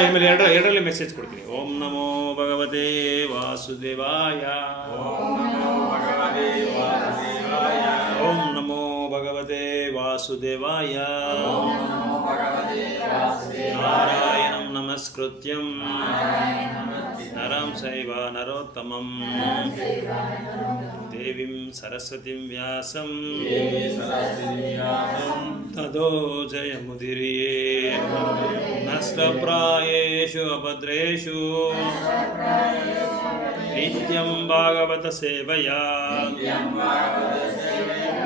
ಆಮೇಲೆ ಎರಡರಲ್ಲಿ ಮೆಸೇಜ್ ಕೊಡ್ತೀನಿ. ಓಂ ನಮೋ ಭಗವತೆ ವಾಸುದೇವಾಯ. ಓಂ ನಮೋ ಭಗವತೆ ವಾಸುದೇವಾಯ. ನಾರಾಯಣಂ ನಮಸ್ಕೃತ್ಯಂ ನರಂ ಚೈವ ನರೋತ್ತಮಂ ದೇವೀಂ ಸರಸ್ವತಿಂ ವ್ಯಾಸಂ ತದೋ ಜಯಮುದಿರ್ಯೇ. ನಷ್ಟಪ್ರಾಯೇಷು ಅಭದ್ರೇಷು ನಿತ್ಯಂ ಭಾಗವತ ಸೇವಯಾ.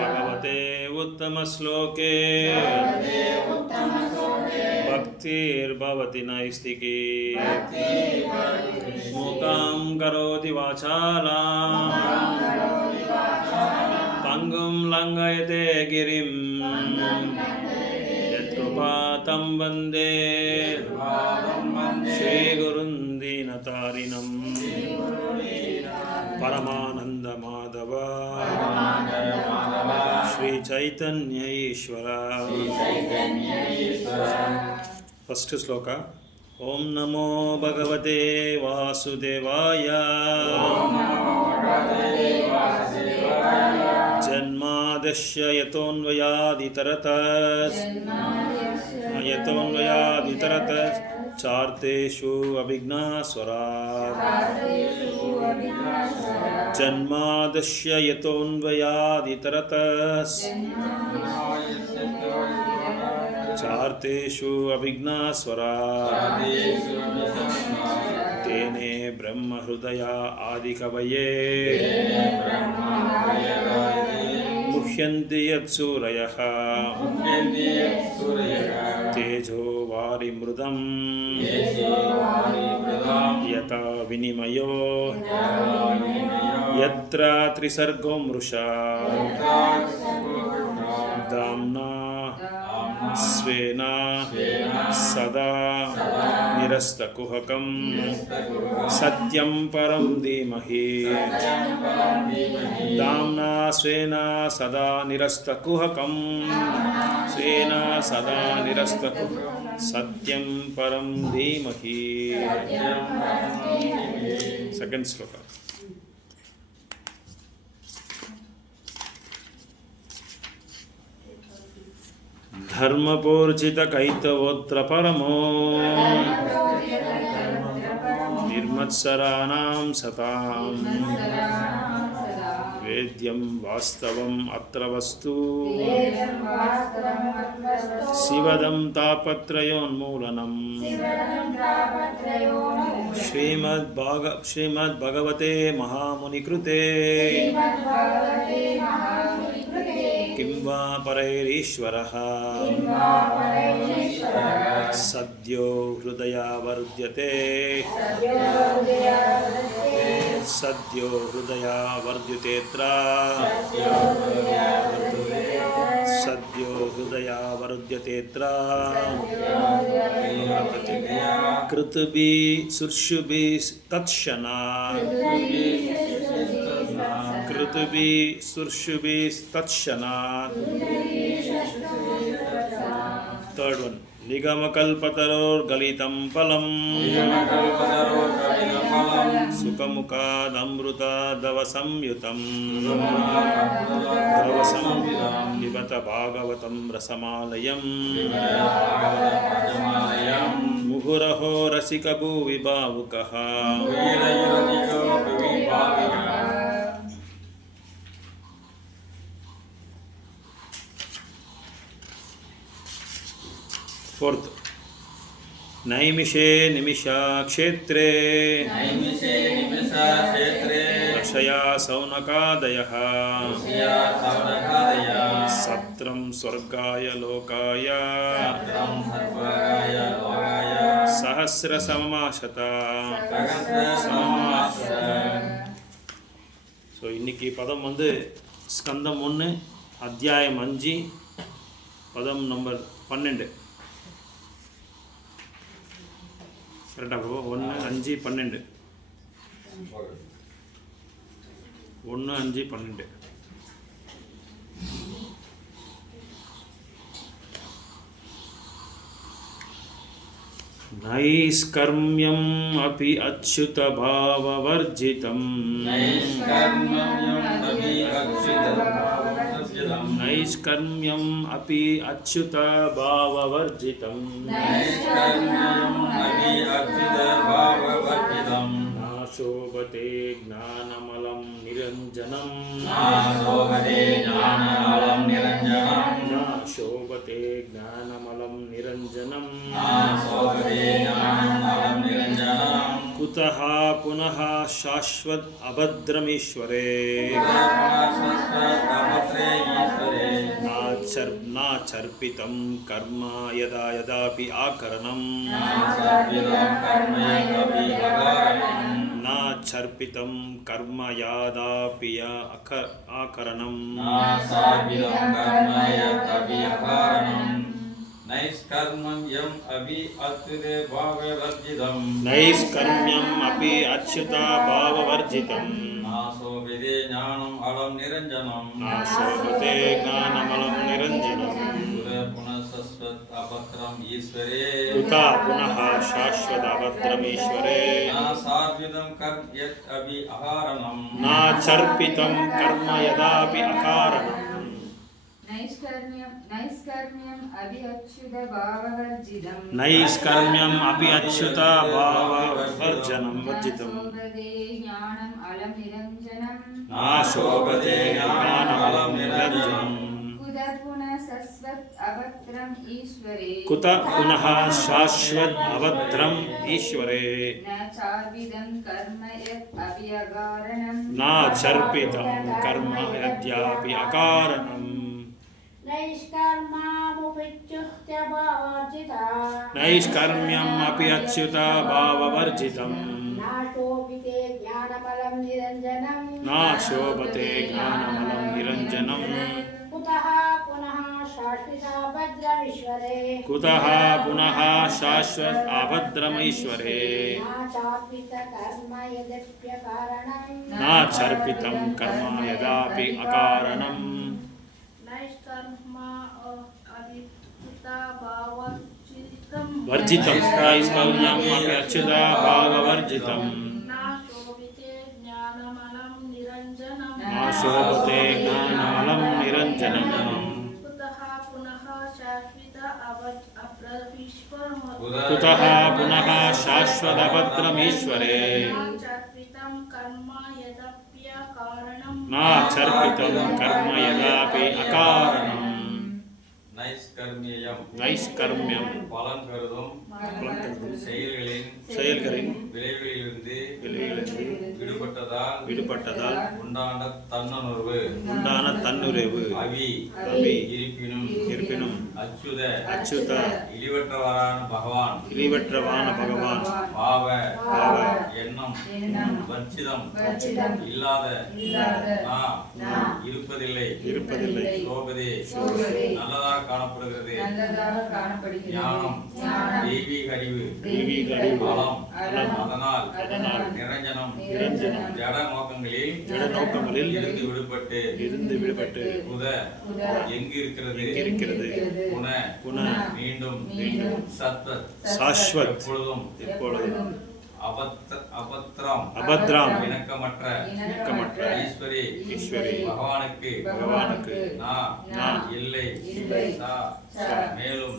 ಭಗವತೆ ಉತ್ತಮ ಶ್ಲೋಕೆ ಭಕ್ತಿರ್ಭವತಿ ನೈಷ್ಠಿಕಿ. ಮೂಕಾಂ ಕರೋತಿ ವಾಚಾಲಾಂ ಪಂಗುಂ ಲಂಘಯತೆ ಗಿರಿಂ ಯತ್ಕೃಪಾತಂ ವಂದೇ ಶ್ರೀಗುರುಂ ದೀನತಾರಿಣಂ. ಪರಮಾನಂದ ಮಾಧವ ಶ್ರೀ ಚೈತನ್ಯ ಈಶ್ವರ. ಫಸ್ಟ್ ಶ್ಲೋಕ. ಓಂ ನಮೋ ಭಗವತೆ ವಾಸುದೇವಾಯ. ಜನ್ಮಾದಶ್ಯ ಯತೋನ್ವಯಾದಿತರತ ಚಾರ್ತೇಷು ಅಭಿಘ್ನಾಸ್ವರಾಟ್. ಜನ್ಮಾದಶ್ಯ ಯತೋನ್ವಯಾದಿತರತ ಚಾರ್ತೇಷು ಅಭಿಘ್ನಾಸ್ವರಾಟ್. ತೇನೇ ಬ್ರಹ್ಮ ಹೃದಯ ಆದಿಕವಯೇ ಮುಹ್ಯಂತಿ ಯತ್ಸೂರಯಃ. ತೇಜೋ ವಾರಿಮೃದಂ ಯಥಾ ವಿನಿಮಯೋ ಯತ್ರ ತ್ರಿಸರ್ಗೋ ಮೃಷಾ. ಧಾಮ್ನಾ ಸ್ವೇನ ಸದಾ ನಿರಸ್ತಕುಹಕಂ ಸತ್ಯಂ ಪರಂ ಧೀಮಹಿ. ಧಾಮ್ನಾ ಸ್ವೇನ ಸದಾ ನಿರಸ್ತಕುಹಕಂ ಸ್ವೇನ ಸದಾ ನಿರಸ್ತಕುಹಕಂ ಸತ್ಯಂ ಪರಂ ಧೀಮಹಿ. ಸೆಕೆಂಡ್ ಶ್ಲೋಕ. ಧರ್ಮಪೂರ್ಜಿತ ಕೈತವೋತ್ರ ಪರಮೋ ನಿರ್ಮತ್ಸರಾಣಾಂ ಸತಾಂ. ವೇದ್ಯಂ ವಾಸ್ತವಂ ಅತ್ರ ವಸ್ತು ಶಿವದಂ ತಾಪತ್ರಯೋನ್ಮೂಲನಂ. ಶ್ರೀಮದ್ ಭಗವತೆ ಮಹಾಮುನಿಕೃತೆ ಕಿಂ ವಾ ಪರೈರೀಶ್ವರಃ. ಸದ್ಯೋ ಹೃದಯಾವರ್ಧ್ಯತೆ ಸದ್ಯೋ ಹೃದಯಾವರ್ಧ್ಯತೇತ್ರ ಸದ್ಯೋ ಹೃದಯಾವರ್ಧ್ಯತೇತ್ರ. ಕೃತುಭಿ ಸುರ್ಷುಭಿ ತತ್ಕ್ಷಣಾತ್ ಕೃತುಭಿ ಸುರ್ಷುಭಿ ತತ್ಕ್ಷಣಾತ್. Third one. ನಿಗಮಕಲ್ಪತರೋರ್ಗಲಿತಂ ಫಲಂ ಸುಖಮುಖಾದಮೃತಾದವ ಸಂಯುತಂ. ಪಿಬತ ಭಾಗವತಂ ರಸಮಾಲಯಂ ಮುಹುರಹೋ ರಸಿಕ ಭುವಿ ಭಾವುಕಃ. ಫೋರ್ತ್. ನೈಮಿಷೇ ನಿಮಿಷಾ ಕ್ಷೇತ್ರೇ ರಕ್ಷಯಾ ಸೌನಕಾದಯಃ. ಸತ್ರಂ ಸ್ವರ್ಗಾಯ ಲೋಕಾಯ ಸಹಸ್ರ ಸಮಮಾಶತ. ஸோ இன்னைக்கு பதம் வந்து ஸ்கந்தம் 1 அத்தியாயம் 5 பதம் நம்பர் 12. கரெக்டாக 1, 5, 12. 1, 5, 12. नैष्कर्म्यम् अपि अच्युतभाववर्जितम् नैष्कर्म्यम् अपि अच्युतभाववर्जितम् नाशोभते ज्ञानमलं निरञ्जनम् नाशोभते ज्ञानमलं निरञ्जनम् कुतः पुनः शाश्वत अभद्रमीश्वरे नाचर्पितं कर्म यदा यदापि आकरणम् नाचर्पितं कर्म यदापि आकरणम् नैष्कर्म्यम् अपि अच्युतभाववर्जितम् नैष्कर्म्यम् अपि अच्युतभाववर्जितम् नाशोभते ज्ञानम् अलम् निरञ्जनम् नाशोभते ज्ञानमलं निरञ्जनम् कुतः पुनः शाश्वत अभद्रमीश्वरे नासार्पितं कर्म यत् अपि अकारणम् नाचर्पितं कर्म यदापि अकारणम् नैष्कर्म्यम् अपि अच्युतभाववर्जनं वर्जितम् नाशोभते ज्ञानमलं निरञ्जनम् कुतः पुनः शाश्वत अभद्रम् ईश्वरे नाचर्पितं कर्म यद्यापि अकारणम् नैष्कर्म्यम् अपि अच्युतभाववर्जितम् नाशोभते ज्ञानमलं निरञ्जनम् कुतः पुनः शाश्वत अभद्रमीश्वरे नाचर्पितं कर्म यदापि अकारणम् वर्जितं नैष्कर्म्यम् अपि अच्युतभाववर्जितम् नाशोभते ज्ञानमलं निरञ्जनम् कुतः पुनः शाश्वत अभद्रमीश्वरे नाचर्पितं कर्म यदापि अकारणम् நைஷ்கர்மியம் பலன் கருதும் செயல்களின் விளைவிலிருந்து விடுபட்டதால் உண்டான தன்னுணர்வு அவி இருப்பினும் அச்சுத இழிவற்றவரான பகவான் பாவ எண்ணம் வர்ச்சிதம் இல்லாத இருப்பதில்லை சோபதே நல்லதாக காணப்படுகிறது ஞானம் தெய்வீக அறிவு பலம் அதனால் நிரஞ்சனம் ஜட நோக்கங்களில் இருந்து விடுபட்டு எங்கு இருக்கிறது புன மீண்டும் சாஸ்வத் எப்பொழுதும் அபத்ரம் இணக்கமற்ற ஈஸ்வரி பகவானுக்கு இல்லை மேலும்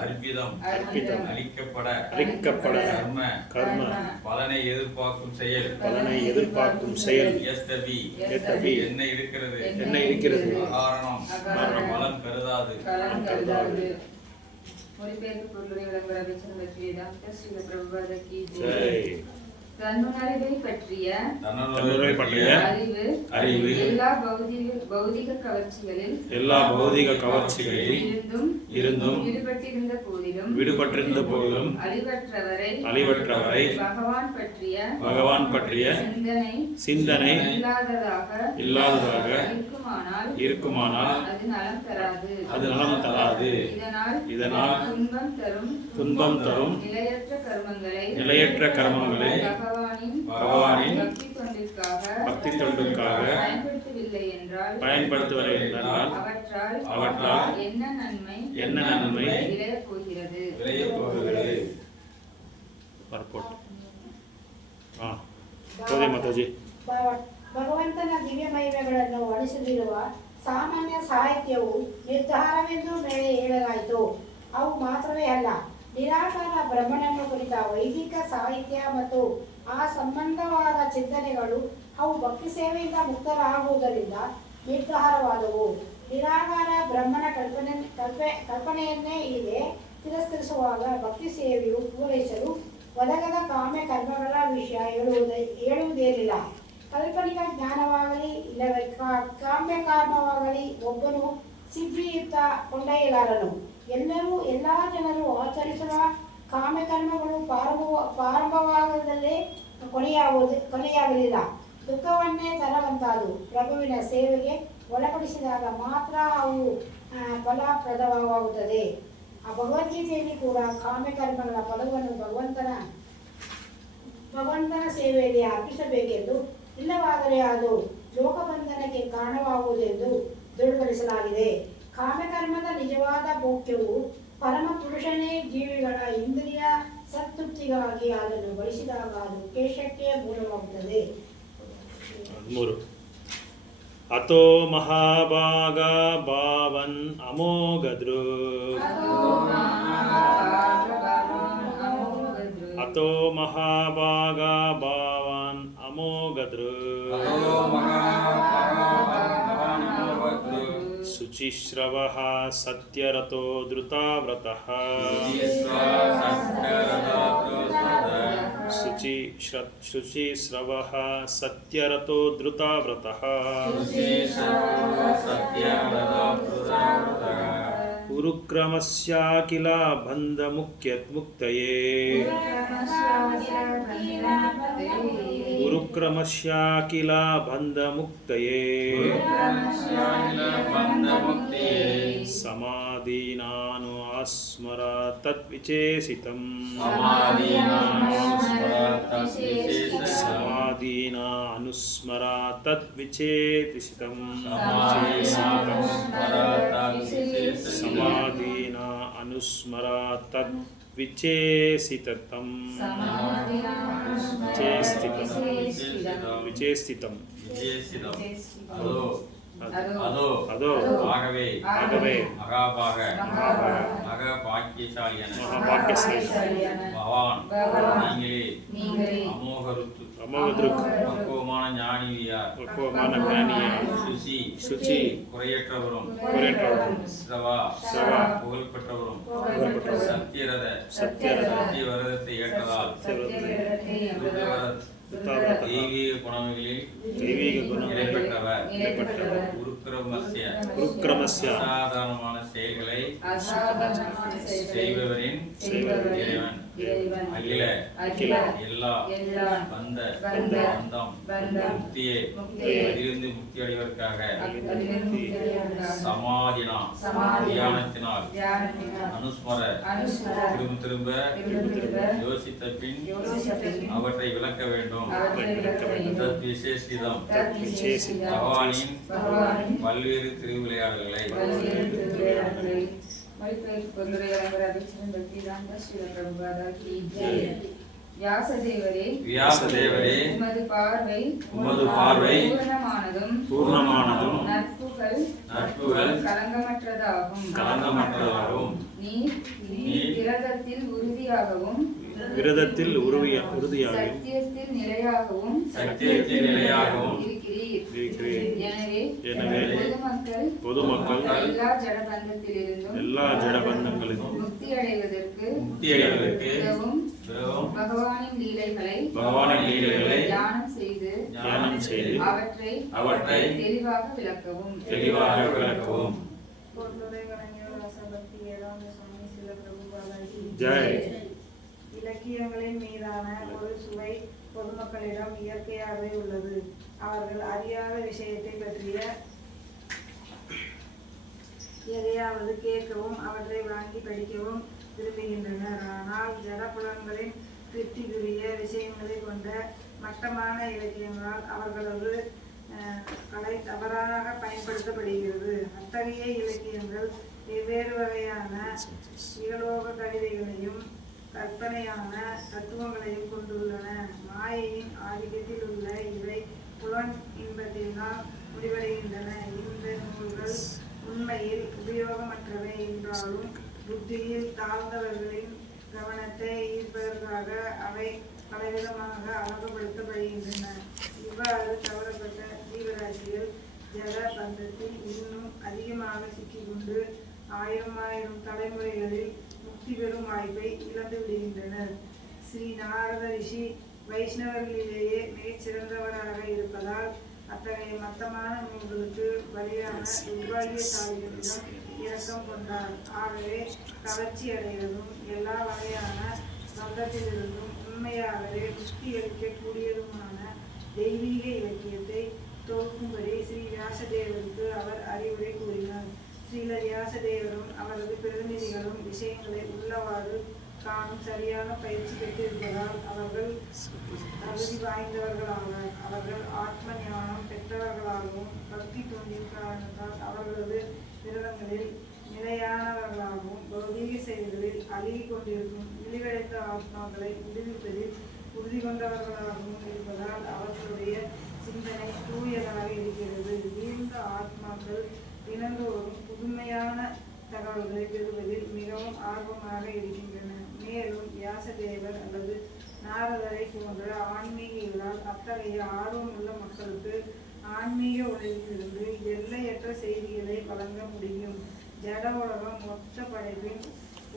அர்ப்பிதம் அளிக்கப்பட கர்ம பலனை எதிர்பார்க்கும் செயல் எத்தபி என்ன இருக்கிறது காரணம் பலன் கருதாது மொழிபெயர்ப்பு பொருளுரை விளம்பர அமைச்சர் வேதாந்த ஸ்ரீல பிரபுபாத கி ஜெய். தன்னுணர்வை பற்றிய அறிவு எல்லா பௌதிக கவர்ச்சிகளில் இருந்தும் விடுபட்டிருந்த போதிலும் அழிவற்றவரை பகவான் பற்றிய சிந்தனை இல்லாததாக இருக்குமானால் அது நலம் தராது. இதனால் துன்பம் தரும் நிலையற்ற கர்மங்களை பகவானின் பக்தி தொண்டுக்காக பயன்படுத்தவில்லை என்றால் அவற்றால் என்ன நன்மை விளையப் போகிறது. ಪರ್ಪೋಟ್ ಹಾಂ ಓದಿ ಮಾತಾಜಿ. ಭಗವಂತನ ದಿವ್ಯ ಮಹಿಮೆಗಳನ್ನು ವರ್ಣಿಸದಿರುವ ಸಾಮಾನ್ಯ ಸಾಹಿತ್ಯವು ನಿರ್ಧಾರವೆಂದು ಮೇಲೆ ಹೇಳಲಾಯಿತು. ಅವು ಮಾತ್ರವೇ ಅಲ್ಲ, ನಿರಾಕಾರ ಬ್ರಹ್ಮನನ್ನು ಕುರಿತ ವೈದಿಕ ಸಾಹಿತ್ಯ ಮತ್ತು ಆ ಸಂಬಂಧವಾದ ಚಿಂತನೆಗಳು ಅವು ಭಕ್ತಿ ಸೇವೆಯಿಂದ ಮುಕ್ತರಾಗುವುದರಿಂದ ನಿರ್ಧಾರವಾದವು. ನಿರಾಕಾರ ಬ್ರಹ್ಮನ ಕಲ್ಪನೆಯನ್ನೇ ಹೀಗೆ ತಿರಸ್ಕರಿಸುವಾಗ ಭಕ್ತಿ ಸೇವೆಯು ಪೂರೈಸಲು ಒದಗದ ಕಾಮ್ಯ ಕರ್ಮಗಳ ವಿಷಯ ಹೇಳುವುದೇನಿಲ್ಲ. ಕಾಲ್ಪನಿಕ ಜ್ಞಾನವಾಗಲಿ ಇಲ್ಲವೇ ಕಾಮ್ಯ ಕರ್ಮವಾಗಲಿ ಒಬ್ಬನು ಸಿದ್ಧಿಯುತ್ತ ಕೊಂಡೊಯ್ಯಲಾರನು. ಎಲ್ಲ ಜನರು ಆಚರಿಸುವ ಕಾಮ್ಯಕರ್ಮಗಳು ಪ್ರಾರಂಭವಾಗದಲ್ಲೇ ಕೊನೆಯಾಗಲಿಲ್ಲ. ದುಃಖವನ್ನೇ ತರುವಂತಾದು. ಪ್ರಭುವಿನ ಸೇವೆಗೆ ಒಳಪಡಿಸಿದಾಗ ಮಾತ್ರ ಅವು ಫಲಪ್ರದವಾಗುತ್ತದೆ. ಆ ಭಗವದ್ಗೀತೆಯಲ್ಲಿ ಕೂಡ ಕಾಮ್ಯಕರ್ಮಗಳ ಫಲವನ್ನು ಭಗವಂತನ ಸೇವೆಯಲ್ಲಿ ಅರ್ಪಿಸಬೇಕೆಂದು, ಇಲ್ಲವಾದರೆ ಅದು ಲೋಕಬಂಧನಕ್ಕೆ ಕಾರಣವಾಗುವುದೆಂದು ದೃಢಪಡಿಸಲಾಗಿದೆ. ಕಾಮ್ಯಕರ್ಮದ ನಿಜವಾದ ಭೋಗ್ಯವು ಪರಮ ಪುರುಷನೇ. ಜೀವಿಗಳ ಇಂದ್ರಿಯ ಸಂತೃಪ್ತಿಗಾಗಿ ಅದನ್ನು ಬಳಸಿದಾಗ ಅದು ಕೇಶಕ್ಕೆ ಮೂಲವಾಗುತ್ತದೆ. 3 ಅತೋ ಮಹಾಭಾಗ ಭಾವನ್ ಅಮೋಘದೃ. ಅತೋ ಮಹಾಭಾಗ ಭಾವನ್ ಅಮೋಘದೃ. ಶುಚಿಶ್ರವಃ ಸತ್ಯರತೋ ಧೃತಾವ್ರತಃ. ಶುಚಿಶ್ರವಃ ಸತ್ಯರತೋ ಧೃತಾವ್ರತಃ. ಉರುಕ್ರಮಸ್ಯಾಖಿಲ ಬಂಧಮುಕ್ತಯೇ. ಉರುಕ್ರಮಸ್ಯಾಖಿಲ ಬಂಧಮುಕ್ತಯೇ. ಸಮಾಧೀನಾನು ಆಸ್ಮರ ತದ್ವಿಚೇಸಿತಂ. ಸಮಾಧೀನ ಅನುಸ್ಮರ ತದ್ವಿಚೇಸಿತಂ. ಸಮಾಧೀನ ಅನುಸ್ಮರ ತದ್ವಿಚೇಸಿತಂ. ವಿಚೇಸ್ಥಿತಂ. அதோ ஆகவே மகாபாக மகாபாக்கியசாலியான பவான் நீங்களே அமோகருத் பக்குவமான ஞானியார். சுசி குறையற்றவரும் ஸ்ரவா புகழ்பெற்றவரும் சத்தியவிரதத்தை ஏற்றதால் தெய்வீக குணங்களில் இடைப்பட்டவர். உருக்கிரமஸ்ய அசாதாரணமான செயல்களை செய்பவரின் இறைவன். அகில எல்லா பந்த முக்தியே அதிலிருந்து முக்தி அடைவதற்காக சமாதினா தியானத்தினால் அனுஸ்மர திரும்ப யோசித்த பின் அவற்றை விளக்க வேண்டும். விசேஷிதம் பகவானின் பல்வேறு திருவிளையாடல்களை வியாசதேவரே உமது பார்வை பூர்ணமானதும் நட்புகள் கலங்கமற்றதாகும். நீர் விரதத்தில் உறுதியாகவும் சத்தியத்தில் நிலையாகவும் இருக்கிறீர். எனவே பொதுமக்கள் எல்லா ஜடபந்தங்களிலும் முக்தி அடைவதற்கு பகவானின் லீலைகளை தியானம் செய்து அவற்றை தெளிவாக விளக்கவும். ஜெய். இலக்கியங்களின் மீதான ஒரு சுவை பொதுமக்களிடம் இயற்கையாகவே உள்ளது. அவர்கள் அறியாத விஷயத்தை பற்றிய எதையாவது கேட்கவும் அவற்றை வாங்கி படிக்கவும் விரும்புகின்றனர். ஆனால் ஜடப்புலன்களின் திருப்திக்குரிய விஷயங்களை கொண்ட மட்டமான இலக்கியங்களால் அவர்களது கலை தவறாக பயன்படுத்தப்படுகிறது. அத்தகைய இலக்கியங்கள் வெவ்வேறு வகையான இகலோக கவிதைகளையும் கற்பனையான தத்துவங்களையும் கொண்டுள்ளன. மாயையின் ஆதிக்கத்தில் உள்ள இவை புலன் இன்பத்தினால் முடிவடைகின்றன. இந்த நூல்கள் உண்மையில் உபயோகமற்றவை என்றாலும் புத்தியில் தாழ்ந்தவர்களின் கவனத்தை ஈர்ப்பதற்காக அவை பலவிதமாக அழகுபடுத்தப்படுகின்றன. இவ்வாறு கவரப்பட்ட ஜீவராசிகள் ஜட பந்தத்தில் இன்னும் அதிகமாக சிக்கிக்கொண்டு ஆயிரம் தலைமுறைகளில் முக்தி பெறும் வாய்ப்பை இழந்து விடுகின்றனர். ஸ்ரீ நாரத ரிஷி வைஷ்ணவர்களிலேயே மிகச்சிறந்தவராக இருப்பதால் அத்தகைய மட்டமான நூல்களுக்கு பலியான துர்பாகியசாலிகளிடம் இரக்கம் கொண்டார். ஆகவே கவர்ச்சி அடைவதும் எல்லா வகையான பந்தத்திலிருந்தும் உண்மையாகவே முக்தி அளிக்கக்கூடியதுமான தெய்வீக இலக்கியத்தை தொகுக்கும்படி ஸ்ரீ வியாசதேவருக்கு அவர் அறிவுரை கூறினார். ஸ்ரீல வியாசதேவரும் அவரது பிரதிநிதிகளும் விஷயங்களை உள்ளவாறு காணும் சரியான பயிற்சி பெற்றிருப்பதால் அவர்கள் தகுதி வாய்ந்தவர்களாவர். அவர்கள் ஆத்ம ஞானம் பெற்றவர்களாகவும் பக்தி தோன்றிய காரணத்தால் அவர்களது விரதங்களில் நிலையானவர்களாகவும் பௌதீக செயல்களில் அழுகி கொண்டிருக்கும் இழிவடைத்த ஆத்மாக்களை விடுவிப்பதில் உறுதி கொண்டவர்களாகவும் இருப்பதால் அவர்களுடைய சிந்தனை தூயதாக இருக்கிறது. வீழ்ந்த ஆத்மாக்கள் தினந்தோறும் புதுமையான தகவல்களை பெறுவதில் மிகவும் ஆர்வமாக இருக்கின்றன. மேலும் வியாசதேவர் அல்லது நாரதரை போன்ற ஆன்மீகிகளால் அத்தகைய ஆர்வமுள்ள மக்களுக்கு ஆன்மீக உலகிலிருந்து எல்லையற்ற செய்திகளை வழங்க முடியும். ஜட உலகம் மொத்த படைப்பின்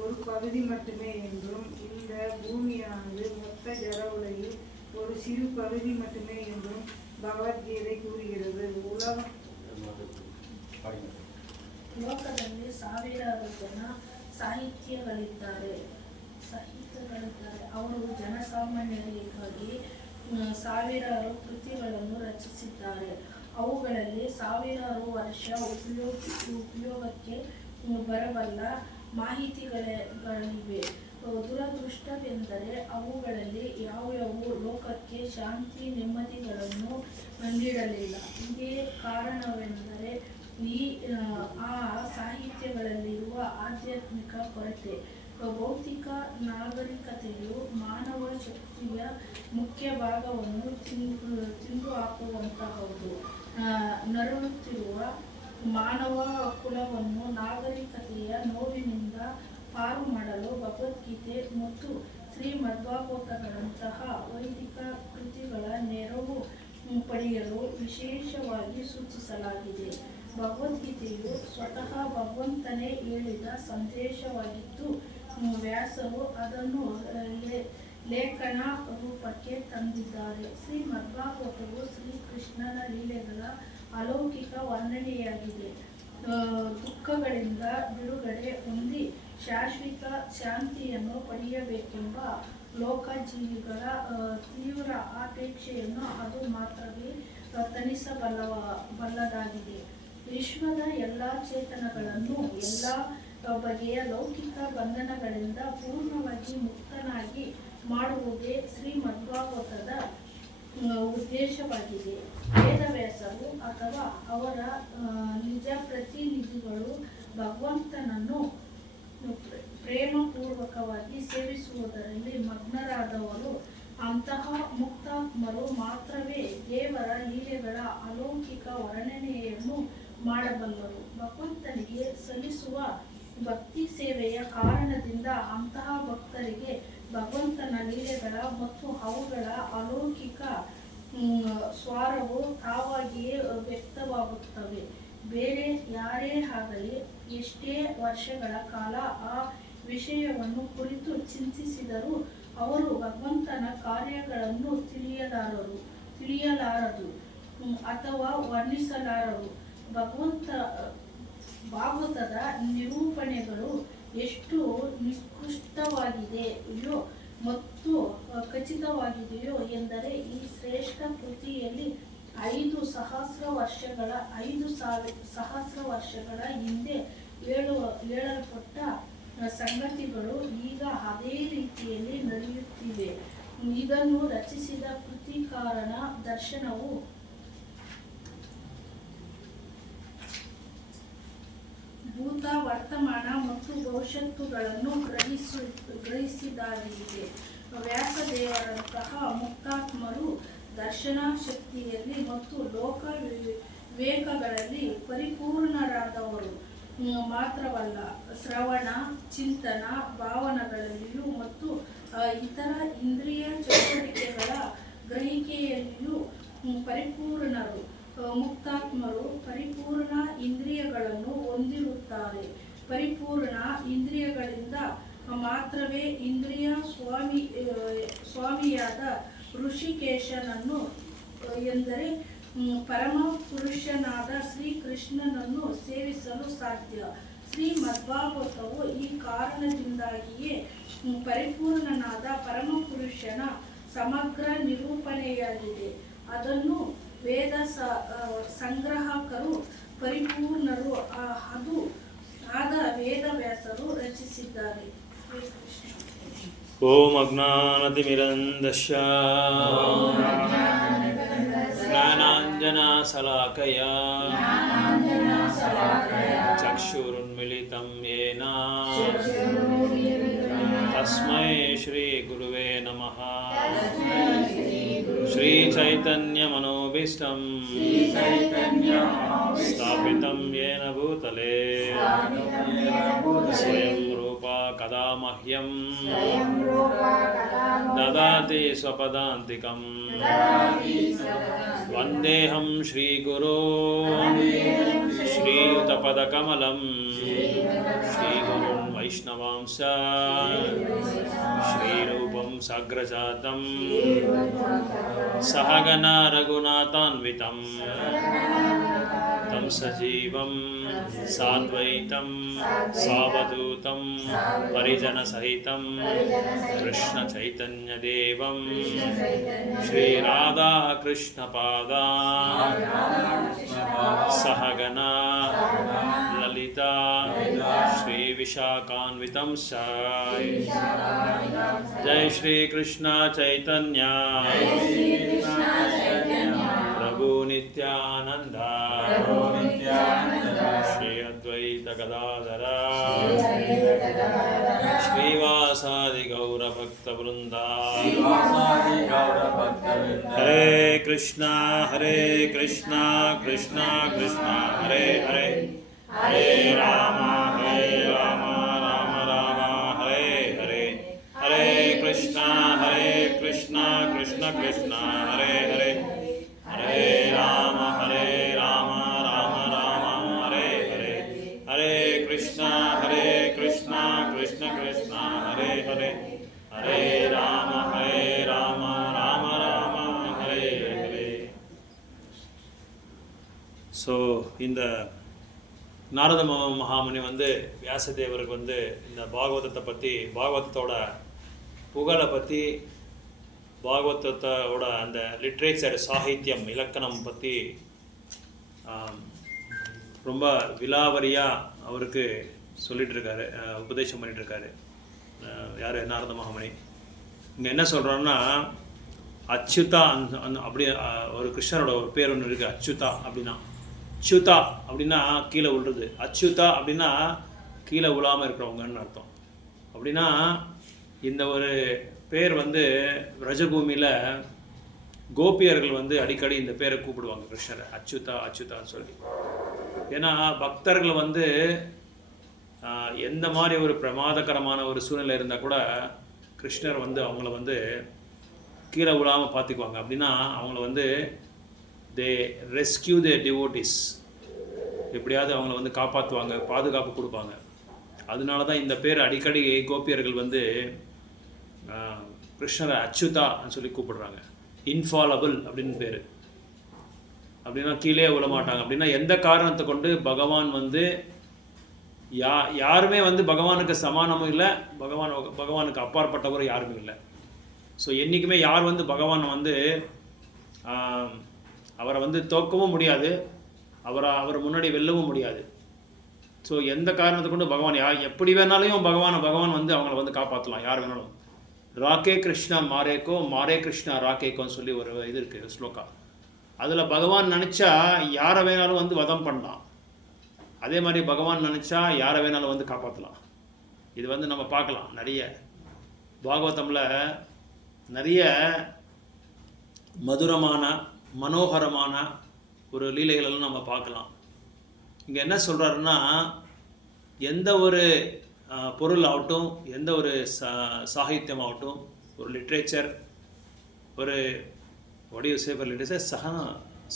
ஒரு பகுதி மட்டுமே என்றும் இந்த பூமியானது மொத்த ஜட உலகில் ஒரு சிறு பகுதி மட்டுமே என்றும் பகவத்கீதை கூறுகிறது. உலகம் ಲೋಕದಲ್ಲಿ ಸಾವಿರಾರು ಜನ ಸಾಹಿತ್ಯಗಳಿದ್ದಾರೆ. ಅವರು ಜನಸಾಮಾನ್ಯರಿಗಾಗಿ ಸಾವಿರಾರು ಕೃತಿಗಳನ್ನು ರಚಿಸಿದ್ದಾರೆ. ಅವುಗಳಲ್ಲಿ ಸಾವಿರಾರು ವರ್ಷ ಉಪಯೋಗಕ್ಕೆ ಬರಬಲ್ಲ ಮಾಹಿತಿಗಳಿವೆ. ದುರದೃಷ್ಟವೆಂದರೆ ಅವುಗಳಲ್ಲಿ ಯಾವ್ಯಾವು ಲೋಕಕ್ಕೆ ಶಾಂತಿ ನೆಮ್ಮದಿಗಳನ್ನು ನೀಡಲಿಲ್ಲ. ಇದೇ ಕಾರಣವೆಂದರೆ ಆ ಸಾಹಿತ್ಯಗಳಲ್ಲಿರುವ ಆಧ್ಯಾತ್ಮಿಕ ಕೊರತೆ. ಭೌತಿಕ ನಾಗರಿಕತೆಯು ಮಾನವ ಶಕ್ತಿಯ ಮುಖ್ಯ ಭಾಗವನ್ನು ತಿಂದು ಹಾಕುವಂತಹದ್ದು. ನರಳುತ್ತಿರುವ ಮಾನವ ಕುಲವನ್ನು ನಾಗರಿಕತೆಯ ನೋವಿನಿಂದ ಪಾರು ಮಾಡಲು ಭಗವದ್ಗೀತೆ ಮತ್ತು ಶ್ರೀಮದ್ಭಾಗವತಗಳಂತಹ ವೈದಿಕ ಕೃತಿಗಳ ನೆರವು ಪಡೆಯಲು ವಿಶೇಷವಾಗಿ ಸೂಚಿಸಲಾಗಿದೆ. ಭಗವದ್ಗೀತೆಯು ಸ್ವತಃ ಭಗವಂತನೇ ಹೇಳಿದ ಸಂದೇಶವಾಗಿದ್ದು ವ್ಯಾಸರು ಅದನ್ನು ಲೇಖನ ರೂಪಕ್ಕೆ ತಂದಿದ್ದಾರೆ. ಶ್ರೀಮದ್ಭಾಗವತವು ಶ್ರೀಕೃಷ್ಣನ ಲೀಲೆಗಳ ಅಲೌಕಿಕ ವರ್ಣನೆಯಾಗಿದೆ. ದುಃಖಗಳಿಂದ ಬಿಡುಗಡೆ ಹೊಂದಿ ಶಾಶ್ವತ ಶಾಂತಿಯನ್ನು ಪಡೆಯಬೇಕೆಂಬ ಲೋಕಜೀವಿಗಳ ತೀವ್ರ ಅಪೇಕ್ಷೆಯನ್ನು ಅದು ಮಾತ್ರವೇ ತಣಿಸಬಲ್ಲದಾಗಿದೆ. ವಿಶ್ವದ ಎಲ್ಲ ಚೇತನಗಳನ್ನು ಎಲ್ಲ ಬಗೆಯ ಲೌಕಿಕ ಬಂಧನಗಳಿಂದ ಪೂರ್ಣವಾಗಿ ಮುಕ್ತನಾಗಿ ಮಾಡುವುದೇ ಶ್ರೀಮದ್ಭಾಗವತದ ಉದ್ದೇಶವಾಗಿದೆ. ವೇದವ್ಯಾಸರು ಅಥವಾ ಅವರ ನಿಜ ಪ್ರತಿನಿಧಿಗಳು ಭಗವಂತನನ್ನು ಪ್ರೇಮಪೂರ್ವಕವಾಗಿ ಸೇವಿಸುವುದರಲ್ಲಿ ಮಗ್ನರಾದವರು. ಅಂತಹ ಮುಕ್ತಾತ್ಮರು ಮಾತ್ರವೇ ದೇವರ ಲೀಲೆಗಳ ಅಲೌಕಿಕ ವರ್ಣನೆಯನ್ನು ಮಾಡಬಲ್ಲರು. ಭಗವಂತನಿಗೆ ಸಲ್ಲಿಸುವ ಭಕ್ತಿ ಸೇವೆಯ ಕಾರಣದಿಂದ ಅಂತಹ ಭಕ್ತರಿಗೆ ಭಗವಂತನ ಲೀಲೆಗಳ ಮತ್ತು ಅವುಗಳ ಅಲೌಕಿಕ ಸ್ವಾರವು ತಾವಾಗಿಯೇ ವ್ಯಕ್ತವಾಗುತ್ತವೆ. ಬೇರೆ ಯಾರೇ ಆಗಲಿ ಎಷ್ಟೇ ವರ್ಷಗಳ ಕಾಲ ಆ ವಿಷಯವನ್ನು ಕುರಿತು ಚಿಂತಿಸಿದರೂ ಅವರು ಭಗವಂತನ ಕಾರ್ಯಗಳನ್ನು ತಿಳಿಯಲಾರದು ಅಥವಾ ವರ್ಣಿಸಲಾರರು. ಭಾಗವತದ ನಿರೂಪಣೆಗಳು ಎಷ್ಟು ನಿಷ್ಕೃಷ್ಟವಾಗಿದೆಯೋ ಮತ್ತು ಖಚಿತವಾಗಿದೆಯೋ ಎಂದರೆ ಈ ಶ್ರೇಷ್ಠ ಕೃತಿಯಲ್ಲಿ 5,000 ವರ್ಷಗಳ ಹಿಂದೆ ಹೇಳಲ್ಪಟ್ಟ ಸಂಗತಿಗಳು ಈಗ ಅದೇ ರೀತಿಯಲ್ಲಿ ನಡೆಯುತ್ತಿವೆ. ಇದನ್ನು ರಚಿಸಿದ ಕೃತಿಕಾರನ ದರ್ಶನವು ಭೂತ, ವರ್ತಮಾನ ಮತ್ತು ಭವಿಷ್ಯತ್ತುಗಳನ್ನು ಗ್ರಹಿಸಿದಾಗಿದೆ. ವ್ಯಾಸದೇವರಂತಹ ಮುಕ್ತಾತ್ಮರು ದರ್ಶನ ಶಕ್ತಿಯಲ್ಲಿ ಮತ್ತು ಲೋಕ ವಿವೇಕಗಳಲ್ಲಿ ಪರಿಪೂರ್ಣರಾದವರು ಮಾತ್ರವಲ್ಲ, ಶ್ರವಣ, ಚಿಂತನ, ಭಾವನೆಗಳಲ್ಲಿಯೂ ಮತ್ತು ಇತರ ಇಂದ್ರಿಯ ಚಟುವಟಿಕೆಗಳ ಗ್ರಹಿಕೆಯಲ್ಲಿಯೂ ಪರಿಪೂರ್ಣರು. ಮುಕ್ತಾತ್ಮರು ಪರಿಪೂರ್ಣ ಇಂದ್ರಿಯಗಳನ್ನು ಹೊಂದಿರುತ್ತಾರೆ. ಪರಿಪೂರ್ಣ ಇಂದ್ರಿಯಗಳಿಂದ ಮಾತ್ರವೇ ಇಂದ್ರಿಯ ಸ್ವಾಮಿಯಾದ ಋಷಿಕೇಶನನ್ನು ಎಂದರೆ ಪರಮ ಪುರುಷನಾದ ಶ್ರೀಕೃಷ್ಣನನ್ನು ಸೇವಿಸಲು ಸಾಧ್ಯ. ಶ್ರೀಮದ್ಭಾಗವತವು ಈ ಕಾರಣದಿಂದಾಗಿಯೇ ಪರಿಪೂರ್ಣನಾದ ಪರಮಪುರುಷನ ಸಮಗ್ರ ನಿರೂಪಣೆಯಾಗಿದೆ. ಅದನ್ನು ವೇದ ಸಂಗ್ರಾಹಕರು ಪರಿಪೂರ್ಣರು ಆದ ವೇದವ್ಯಾಸರು ರಚಿಸಿದ್ದಾರೆ. ಓಂ ಅಜ್ಞಾನತಿಮಿರಂಧಸ್ಯ ಜ್ಞಾನಾಂಜನಶಲಾಕಯ ಚಕ್ಷುರುನ್ಮಿಲಿತಂ ಯೇನ ತಸ್ಮೈ ಶ್ರೀ ಗುರುವೇ ನಮಃ. ಶ್ರೀ ಚೈತನ್ಯಮನೋಭೀಷ್ಟಂ ಸ್ಥಾಪಿತಂ ಯೇನ ಭೂತಲೇ ಸ್ವಯಂ ರೂಪ ಕದಾ ಮಹ್ಯಂ ದದಾತಿ ಸ್ವಪದಾಂತಿಕಂ. ವಂದೇಹಂ ಶ್ರೀಗುರೋ ಶ್ರೀಯುತಪದಕಮಲಂ ಶ್ರೀಗುರುನ್ ವೈಷ್ಣವಾಂಶ ಶ್ರೀರೂಪಂ ಸಾಗ್ರಜಾತಂ ಸಹಗಣ ರಘುನಾಥಾನ್ವಿತಂ तं सजीवं साद्वैतं सावधूतं परिजनसहितं कृष्णचैतन्यदेवं श्रीराधाकृष्णपादान् सहगणा ललिता श्रीविशाखान्वितं जय श्रीकृष्ण चैतन्य प्रभु नित्यानंद श्री अद्वैत गदाधर श्रीवासादि गौर भक्त वृंदा. हरे कृष्णा कृष्णा कृष्णा हरे हरे, हरे राम राम राम हरे हरे, हरे कृष्णा कृष्णा कृष्णा हरे हरे, हरे राम राम राम हरे हरे, हरे कृष्णा कृष्णा कृष्णा हरे हरे, हरे राम राम राम हरे हरे. ஸோ இந்த நாரத மகாமுனி வந்து வியாசதேவருக்கு வந்து இந்த பாகவதத்தை பற்றி, பாகவதத்தோட புகழை பற்றி, பாகவதத்தோட அந்த லிட்ரேச்சர், சாகித்யம், இலக்கணம் பற்றி ரொம்ப விலாவரியாக அவருக்கு சொல்லிகிட்ருக்காரு, உபதேசம் பண்ணிகிட்ருக்காரு. யார்? நாரத மகாமுனி. இங்கே என்ன சொல்கிறோன்னா, அச்சுதா அப்படி ஒரு கிருஷ்ணரோட ஒரு பேர் ஒன்று இருக்குது, அச்சுதா அப்படின்னா. அச்சுதா அப்படின்னா கீழே விழுறது, அச்சுதா அப்படின்னா கீழே விழாமல் இருக்கிறவங்கன்னு அர்த்தம். அப்படின்னா இந்த ஒரு பேர் வந்து ரஜபூமியில் கோபியர்கள் வந்து அடிக்கடி இந்த பேரை கூப்பிடுவாங்க கிருஷ்ணரை, அச்சுதா அச்சுதான்னு சொல்லி. ஏன்னா பக்தர்கள் வந்து எந்த மாதிரி ஒரு பிரமாதகரமான ஒரு சூழ்நிலை இருந்தால் கூட கிருஷ்ணர் வந்து அவங்கள வந்து கீழே விழாமல் பார்த்துக்குவாங்க. அப்படின்னா அவங்கள வந்து தே ரெஸ்கியூ த டிவோட்டிஸ், எப்படியாவது அவங்கள வந்து காப்பாற்றுவாங்க, பாதுகாப்பு கொடுப்பாங்க. அதனால தான் இந்த பேர் அடிக்கடி கோபியர்கள் வந்து கிருஷ்ணரை அச்சுதான்னு சொல்லி கூப்பிடுறாங்க. இன்ஃபாலபிள் அப்படின்னு பேர். அப்படின்னா கீழே விழ மாட்டாங்க. அப்படின்னா எந்த காரணத்தை கொண்டு பகவான் வந்து யாருமே வந்து பகவானுக்கு சமானமும் இல்லை, பகவானுக்கு அப்பாற்பட்டவர் யாருமே இல்லை. ஸோ என்றைக்குமே யார் வந்து பகவான் வந்து அவரை வந்து தோற்கவும் முடியாது, அவர் முன்னாடி வெல்லவும் முடியாது. ஸோ எந்த காரணத்தை கொண்டு பகவான் எப்படி வேணாலும் பகவான் வந்து அவங்கள வந்து காப்பாற்றலாம், யார் வேணாலும். ராக்கே கிருஷ்ணா மாரேக்கோ, மாரே கிருஷ்ணா ராக்கேக்கோன்னு சொல்லி ஒரு இது இருக்குது ஸ்லோகா. அதில் பகவான் நினச்சா யாரை வேணாலும் வந்து வதம் பண்ணலாம். அதே மாதிரி பகவான் நினச்சா யாரை வேணாலும் வந்து காப்பாற்றலாம். இது வந்து நம்ம பார்க்கலாம் நிறைய பாகவதமில் நிறைய மதுரமான மனோகரமான ஒரு லீலைகளெல்லாம் நம்ம பார்க்கலாம். இங்கே என்ன சொல்கிறாருன்னா, எந்த ஒரு பொருள் ஆகட்டும், எந்த ஒரு சாகித்யம் ஆகட்டும், ஒரு லிட்ரேச்சர், ஒரு லிட்ரேச்சர்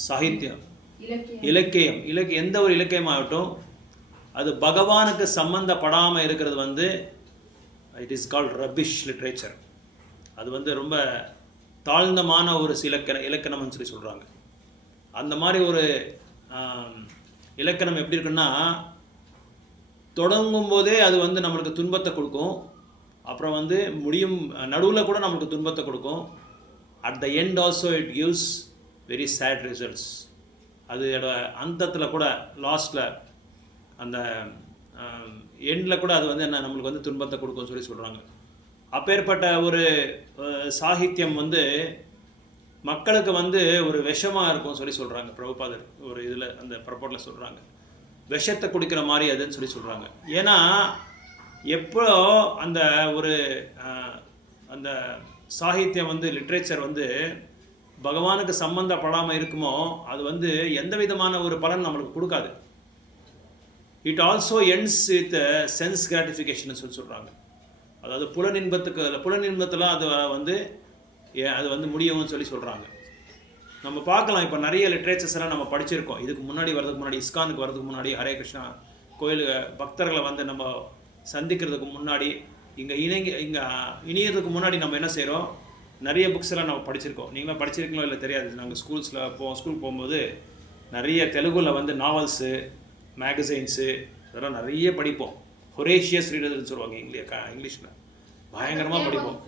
சாகித்யம், இலக்கியம், எந்த ஒரு இலக்கியமாகட்டும், அது பகவானுக்கு சம்பந்தப்படாமல் இருக்கிறது வந்து it is called rubbish literature. அது வந்து ரொம்ப தாழ்ந்தமான ஒரு இலக்கணம்னு சொல்லி சொல்கிறாங்க. அந்த மாதிரி ஒரு இலக்கணம் எப்படி இருக்குன்னா, தொடங்கும் போதே அது வந்து நம்மளுக்கு துன்பத்தை கொடுக்கும், அப்புறம் வந்து நடுவில் கூட நம்மளுக்கு துன்பத்தை கொடுக்கும். At the end also it gives very sad results. அதோட அந்தத்தில் கூட லாஸ்ட்டில் அந்த எண்டில் கூட அது வந்து என்ன நம்மளுக்கு வந்து துன்பத்தை கொடுக்கும்னு சொல்லி சொல்கிறாங்க. அப்பேற்பட்ட ஒரு சாகித்யம் வந்து மக்களுக்கு வந்து ஒரு விஷமாக இருக்கும் சொல்லி சொல்கிறாங்க. பிரபுபாதர் ஒரு இதில் அந்த பரப்போட்டில் சொல்கிறாங்க, விஷத்தை குடிக்கிற மாதிரி அதுன்னு சொல்லி சொல்கிறாங்க. ஏன்னா எப்போ அந்த ஒரு அந்த சாகித்யம் வந்து லிட்ரேச்சர் வந்து பகவானுக்கு சம்பந்தப்படாமல் இருக்குமோ, அது வந்து எந்த விதமான ஒரு பலன் நம்மளுக்கு கொடுக்காது. It also ends with sense gratification சொல்லி சொல்கிறாங்க. அதாவது புலனின்பத்தில் அது வந்து முடியும்னு சொல்லி சொல்கிறாங்க. நம்ம பார்க்கலாம், இப்போ நிறைய லிட்ரேச்சர்ஸ் எல்லாம் நம்ம படிச்சிருக்கோம். இதுக்கு வரதுக்கு முன்னாடி இஸ்கானுக்கு வரதுக்கு முன்னாடி, ஹரே கிருஷ்ணா கோயில் பக்தர்களை வந்து நம்ம சந்திக்கிறதுக்கு முன்னாடி, இங்கே இணையதுக்கு முன்னாடி நம்ம என்ன செய்கிறோம், நிறைய புக்ஸ் எல்லாம் நம்ம படிச்சிருக்கோம். நீங்களும் படிச்சிருக்கீங்களோ இல்லை தெரியாது. நாங்கள் ஸ்கூல் போகும்போது நிறைய தெலுங்குல வந்து நாவல்ஸு, மேகசைன்ஸு இதெல்லாம் நிறைய படிப்போம். ஹொரேஷியஸ் ரீடர்னு சொல்லுவாங்க இங்கிலீஷில். பயங்கரமாக படிப்போம்.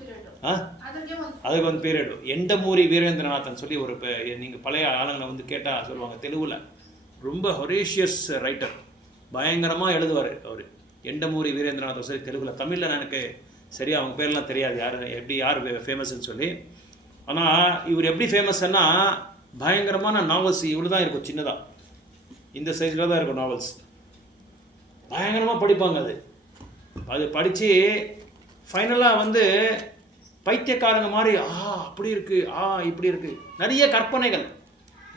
அதுக்கு வந்து பீரியடு எண்டமூரி வீரேந்திரநாதன் சொல்லி ஒரு நீங்கள் பழைய ஆளுங்களை வந்து கேட்டால் சொல்லுவாங்க. தெலுங்குல ரொம்ப ஹொரேஷியஸ் ரைட்டர், பயங்கரமாக எழுதுவார் அவர். எண்டமூரி வீரேந்திரநாதன் சொல்லி தெலுங்குல. தமிழில் எனக்கு சரியா அவங்க பேர்லாம் தெரியாது, யார் ஃபேமஸ்ன்னு சொல்லி. ஆனால் இவர் எப்படி ஃபேமஸ்ன்னா, பயங்கரமான நாவல்ஸ் இவ்வளோ தான் இருக்கும், சின்னதாக இந்த சைஸில் தான் இருக்கும் நாவல்ஸ். பயங்கரமாக படிப்பாங்க. அது படித்து ஃபைனலாக வந்து பைத்தியக்காரங்க மாதிரி அப்படி இருக்குது, இப்படி இருக்குது. நிறைய கற்பனைகள்,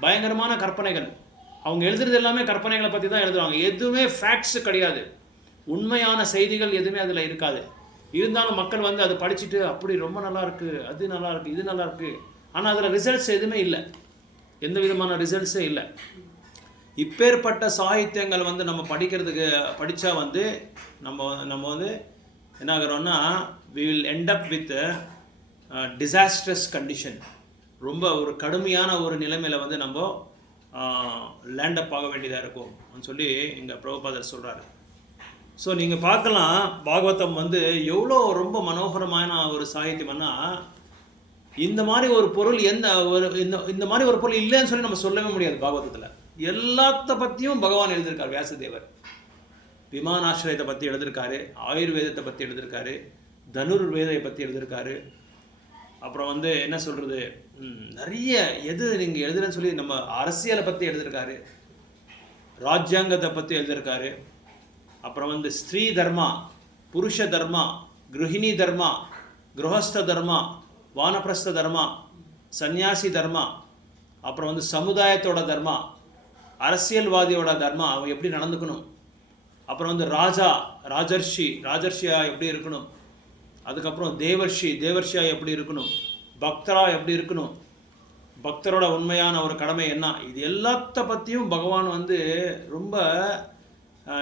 பயங்கரமான கற்பனைகள். அவங்க எழுதுறது எல்லாமே கற்பனைகளை பற்றி தான் எழுதுவாங்க. எதுவுமே ஃபேக்ட்ஸு கிடையாது, உண்மையான செய்திகள் எதுவுமே அதில் இருக்காது. இருந்தாலும் மக்கள் வந்து அதை படிச்சுட்டு அப்படி ரொம்ப நல்லா இருக்குது, அது நல்லா இருக்குது, இது நல்லா இருக்குது. ஆனால் அதில் ரிசல்ட்ஸ் எதுவுமே இல்லை, எந்த விதமான ரிசல்ட்ஸே இல்லை. இப்பேற்பட்ட சாகித்யங்கள் வந்து நம்ம படித்தா வந்து நம்ம வந்து என்ன ஆகிறோம்னா, we will end up with disastrous condition. ரொம்ப ஒரு கடுமையான ஒரு நிலைமையில் வந்து நம்ம லேண்டப் ஆக வேண்டியதாக இருக்கும் சொல்லி இங்கே பிரபுபாதர் சொல்கிறாரு. ஸோ நீங்கள் பார்க்கலாம், பாகவதம் வந்து எவ்வளோ ரொம்ப மனோகரமான ஒரு சாகித்யம்னா, இந்த மாதிரி ஒரு பொருள் இந்த மாதிரி ஒரு பொருள் இல்லைன்னு சொல்லி நம்ம சொல்லவே முடியாது. பாகவதத்தில் எல்லாத்த பற்றியும் பகவான் எழுதியிருக்கார். வியாசதேவர் விமானாசிரயத்தை பற்றி எழுதியிருக்காரு, ஆயுர்வேதத்தை பற்றி எழுதியிருக்காரு, தனுர்வேதை பற்றி எழுதியிருக்காரு. அப்புறம் வந்து என்ன சொல்கிறது, நிறைய நீங்கள் எழுதுறேன்னு சொல்லி நம்ம அரசியலை பற்றி எழுதியிருக்காரு, ராஜ்யாங்கத்தை பற்றி எழுதியிருக்காரு. அப்புறம் வந்து ஸ்திரீ தர்மா, புருஷ தர்மா, கிருஹிணி தர்மா, கிரகஸ்த தர்மா, வானப்பிரஸ்த தர்மா, சந்நியாசி தர்மா, அப்புறம் வந்து சமுதாயத்தோட தர்மா, அரசியல்வாதியோட தர்மா, அவன் எப்படி நடந்துக்கணும். அப்புறம் வந்து ராஜர்ஷியா எப்படி இருக்கணும். அதுக்கப்புறம் தேவர்ஷியா எப்படி இருக்கணும். பக்தரா எப்படி இருக்கணும், பக்தரோட உண்மையான ஒரு கடமை என்ன. இது எல்லாத்த பற்றியும் பகவான் வந்து ரொம்ப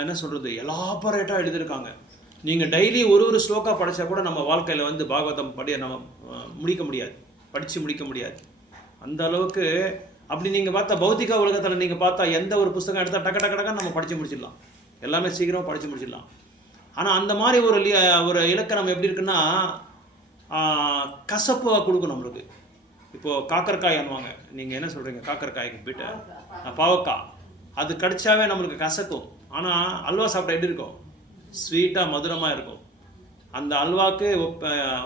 என்ன சொல்கிறது, எலாபரேட்டாக எழுதியிருக்காங்க. நீங்கள் டெய்லி ஒரு ஸ்லோகா படித்தா கூட நம்ம வாழ்க்கையில் வந்து பாகவதம் நம்ம படித்து முடிக்க முடியாது. அந்த அளவுக்கு. அப்படி நீங்கள் பார்த்தா பௌத்திக உலகத்தில் நீங்கள் பார்த்தா எந்த ஒரு புத்தகம் எடுத்தால் டக்க நம்ம படித்து முடிச்சிடலாம், எல்லாமே சீக்கிரமாக படித்து முடிச்சிடலாம். ஆனால் அந்த மாதிரி ஒரு இலக்கணம் எப்படி இருக்குன்னா, கசப்பாக கொடுக்கும் நம்மளுக்கு. இப்போது காக்கரக்காய் அனுவாங்க, நீங்கள் என்ன சொல்கிறீங்க, காக்கரக்காய்க்கு போய்ட்டு பாவக்காய் அது கடிச்சாவே நம்மளுக்கு கசக்கும். ஆனால் அல்வா சாப்பிட்டா எப்படி இருக்கும், ஸ்வீட்டாக மதுரமாக இருக்கும். அந்த அல்வாவுக்கு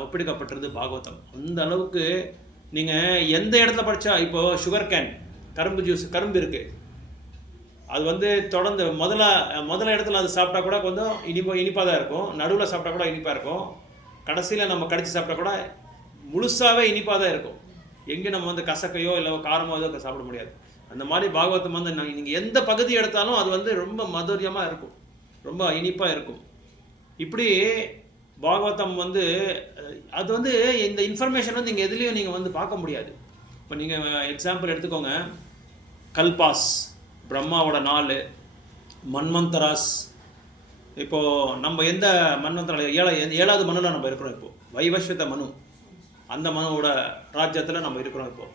ஒப்பிடுக்கப்பட்டிருது பாகவதம். அந்த அளவுக்கு நீங்கள் எந்த இடத்துல படித்தா, இப்போது சுகர் கேன், கரும்பு ஜூஸ், கரும்பு இருக்குது, அது வந்து தொடர்ந்து முதல்ல இடத்துல அது சாப்பிட்டா கூட கொஞ்சம் இனிப்பாக தான் இருக்கும், நடுவில் சாப்பிட்டா கூட இனிப்பாக இருக்கும், கடைசியில் நம்ம கடிச்சு சாப்பிட்டா கூட முழுசாகவே இனிப்பாக தான் இருக்கும். எங்கே நம்ம வந்து கசக்கையோ இல்லை காரமோ ஏதோ சாப்பிட முடியாது. அந்த மாதிரி பாகவதம் வந்து நீங்கள் எந்த பகுதி எடுத்தாலும் அது வந்து ரொம்ப மதுரியமாக இருக்கும், ரொம்ப இனிப்பாக இருக்கும். இப்படி பாகவதம் வந்து அது வந்து இந்த இன்ஃபர்மேஷன் வந்து நீங்கள் எதுலேயும் நீங்கள் வந்து பார்க்க முடியாது. இப்போ நீங்கள் எக்ஸாம்பிள் எடுத்துக்கோங்க, கல்பாஸ், பிரம்மாவோட 4 மன்வந்தராஸ். இப்போது நம்ம எந்த மன்வந்தரா 7வது மனுவில் நம்ம இருக்கிறோம். இப்போது வைவஸ்வத மனு, அந்த மனுவோட ராஜ்யத்தில் நம்ம இருக்கிறோம். இப்போது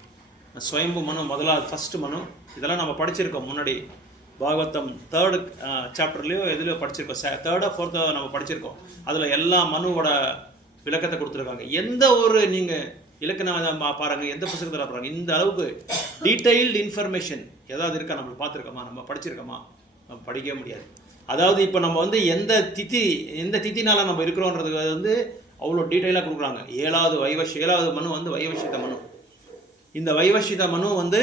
ஸ்வயம்பு மனு ஃபஸ்ட்டு மனு, இதெல்லாம் நம்ம படிச்சிருக்கோம் முன்னாடி. பாகவதம் 3rd சாப்டர்லேயோ எதுலையோ படிச்சிருக்கோம், 3rd or 4th நம்ம படிச்சிருக்கோம். அதில் எல்லா மனுவோட விளக்கத்தை கொடுத்துருக்காங்க. எந்த ஒரு நீங்கள் இலக்கணம் பாருங்கள், எந்த புத்தகத்தில் பாருங்கள், இந்த அளவுக்கு டீட்டெயில்டு இன்ஃபர்மேஷன் ஏதாவது இருக்கா? நம்ம பார்த்துருக்கோமா, நம்ம படிச்சிருக்கோமா? நம்ம படிக்கவே முடியாது. அதாவது இப்போ நம்ம வந்து எந்த திதினால் நம்ம இருக்கிறோன்றது வந்து அவ்வளோ டீட்டெயிலாக கொடுக்குறாங்க. 7வது மனு வந்து வைவஸ்வத மனு. இந்த வைவஸ்வத மனு வந்து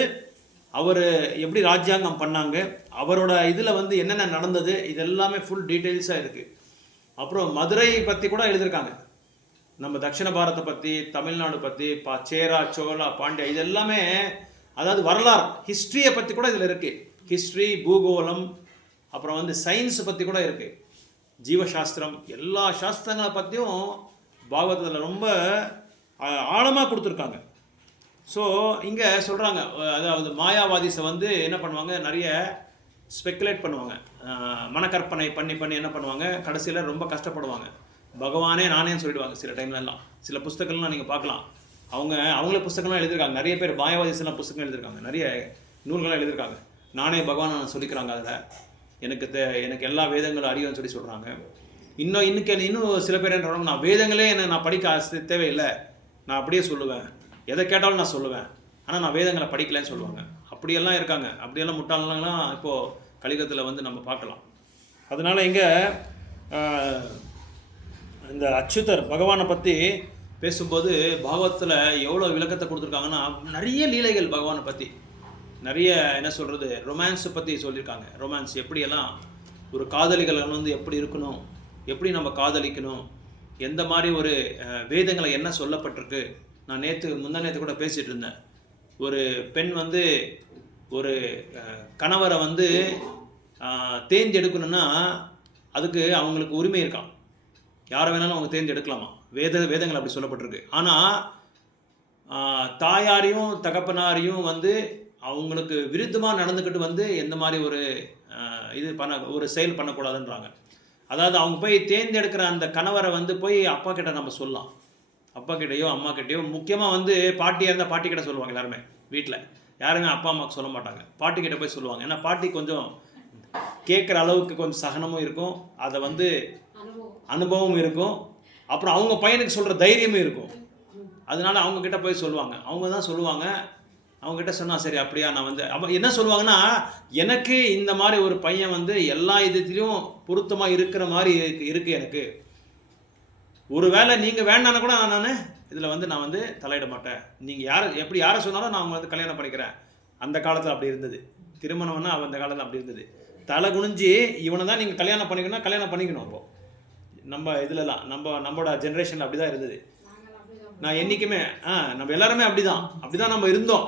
அவர் எப்படி ராஜ்யாங்கம் பண்ணாங்க, அவரோட இதில் வந்து என்னென்ன நடந்தது, இது எல்லாமே ஃபுல் டீட்டெயில்ஸாக இருக்குது. அப்புறம் மதுரை பற்றி கூட எழுதியிருக்காங்க, நம்ம தட்சிண பாரத்தை பற்றி, தமிழ்நாடு பற்றி, சேரா, சோழா, பாண்டியா, இது எல்லாமே அதாவது வரலாறு, ஹிஸ்ட்ரியை பற்றி கூட இதில் இருக்குது. ஹிஸ்ட்ரி, பூகோளம், அப்புறம் வந்து சயின்ஸை பற்றி கூட இருக்குது, ஜீவசாஸ்திரம், எல்லா சாஸ்திரங்களை பற்றியும் பாகவதத்தில் ரொம்ப ஆழமாக கொடுத்துருக்காங்க. ஸோ இங்கே சொல்கிறாங்க, அதாவது மாயாவாதிஸை வந்து என்ன பண்ணுவாங்க, நிறைய ஸ்பெக்குலேட் பண்ணுவாங்க, மனக்கற்பனை பண்ணி என்ன பண்ணுவாங்க, கடைசியில் ரொம்ப கஷ்டப்படுவாங்க. பகவானே நானேன்னு சொல்லிடுவாங்க சில டைம்லலாம். சில புஸ்தகங்கள்லாம் நீங்கள் பார்க்கலாம், அவங்களே புஸ்தகம்லாம் எழுதியிருக்காங்க. நிறைய பேர் மாயாவாதிஸ்லாம் புஸ்தகம் எழுதியிருக்காங்க, நிறைய நூல்கள்லாம் எழுதியிருக்காங்க. நானே பகவான் சொல்லிக்கிறாங்க, அதில் எனக்கு எல்லா வேதங்களும் அறிவுன்னு சொல்கிறாங்க. இன்னும் சில பேர் என்ன சொல்கிறாங்க, நான் வேதங்களே நான் படிக்க தேவையில்லை, நான் அப்படியே சொல்லுவேன், எதை கேட்டாலும் நான் சொல்லுவேன், ஆனால் நான் வேதங்களை படிக்கலைன்னு சொல்லுவாங்க. அப்படியெல்லாம் இருக்காங்க. அப்படியெல்லாம் முட்டாளெல்லாம் இப்போது கலியுகத்தில் வந்து நம்ம பார்க்கலாம். அதனால் இங்கே இந்த அச்சுதர் பகவானை பற்றி பேசும்போது பாகவத்தில் எவ்வளோ விளக்கத்தை கொடுத்துருக்காங்கன்னா, நிறைய லீலைகள் பகவானை பற்றி, நிறைய என்ன சொல்கிறது, ரொமான்ஸை பற்றி சொல்லியிருக்காங்க. ரொமான்ஸ் எப்படியெல்லாம் ஒரு காதலிகள் வந்து எப்படி இருக்கணும், எப்படி நம்ம காதலிக்கணும், எந்த மாதிரி ஒரு வேதங்களை என்ன சொல்லப்பட்டிருக்கு. நான் முந்தா நேற்று கூட பேசிகிட்டு இருந்தேன். ஒரு பெண் வந்து ஒரு கணவரை வந்து தேர்ந்தெடுக்கணும்னா அதுக்கு அவங்களுக்கு உரிமை இருக்கான், யாரை வேணாலும் அவங்க தேர்ந்தெடுக்கலாமா, வேதங்கள் அப்படி சொல்லப்பட்டிருக்கு. ஆனால் தாயாரையும் தகப்பனாரையும் வந்து அவங்களுக்கு விருத்தமாக நடந்துக்கிட்டு வந்து எந்த மாதிரி ஒரு செயல் பண்ணக்கூடாதுன்றாங்க. அதாவது அவங்க போய் தேர்ந்தெடுக்கிற அந்த கணவரை வந்து போய் அப்பா கிட்ட நம்ம சொல்லலாம், அப்பா கிட்டேயோ அம்மா கிட்டேயோ. முக்கியமாக வந்து பாட்டியாக இருந்தால் பாட்டி கிட்ட சொல்லுவாங்க எல்லாருமே. வீட்டில் யாருமே அப்பா அம்மாவுக்கு சொல்ல மாட்டாங்க, பாட்டி கிட்ட போய் சொல்லுவாங்க. ஏன்னா பாட்டி கொஞ்சம் கேட்குற அளவுக்கு கொஞ்சம் சகனமும் இருக்கும், அதை வந்து அனுபவமும் இருக்கும், அப்புறம் அவங்க பையனுக்கு சொல்கிற தைரியமும் இருக்கும். அதனால அவங்கக்கிட்ட போய் சொல்லுவாங்க. அவங்க தான் சொல்லுவாங்க. அவங்ககிட்ட சொன்னால் சரி அப்படியா, நான் வந்து அப்போ என்ன சொல்லுவாங்கன்னா, எனக்கு இந்த மாதிரி ஒரு பையன் வந்து எல்லா இதுலேயும் பொருத்தமாக இருக்கிற மாதிரி இருக்குது எனக்கு. ஒரு வேளை நீங்கள் வேண்டான்னு கூட நான் இதில் வந்து நான் வந்து தலையிட மாட்டேன், நீங்கள் யாரை சொன்னாலும் நான் அவங்க வந்து கல்யாணம் பண்ணிக்கிறேன். அந்த காலத்தில் அப்படி இருந்தது. திருமணம்னா அந்த காலத்தில் அப்படி இருந்தது. தலை குனிஞ்சு இவனை தான் நீங்கள் கல்யாணம் பண்ணிக்கணும்னா கல்யாணம் பண்ணிக்கணும். அப்போது நம்ம இதிலலாம் நம்மளோட ஜென்ரேஷனில் அப்படி தான் இருந்தது. நான் என்றைக்குமே நம்ம எல்லாருமே அப்படி தான் நம்ம இருந்தோம்.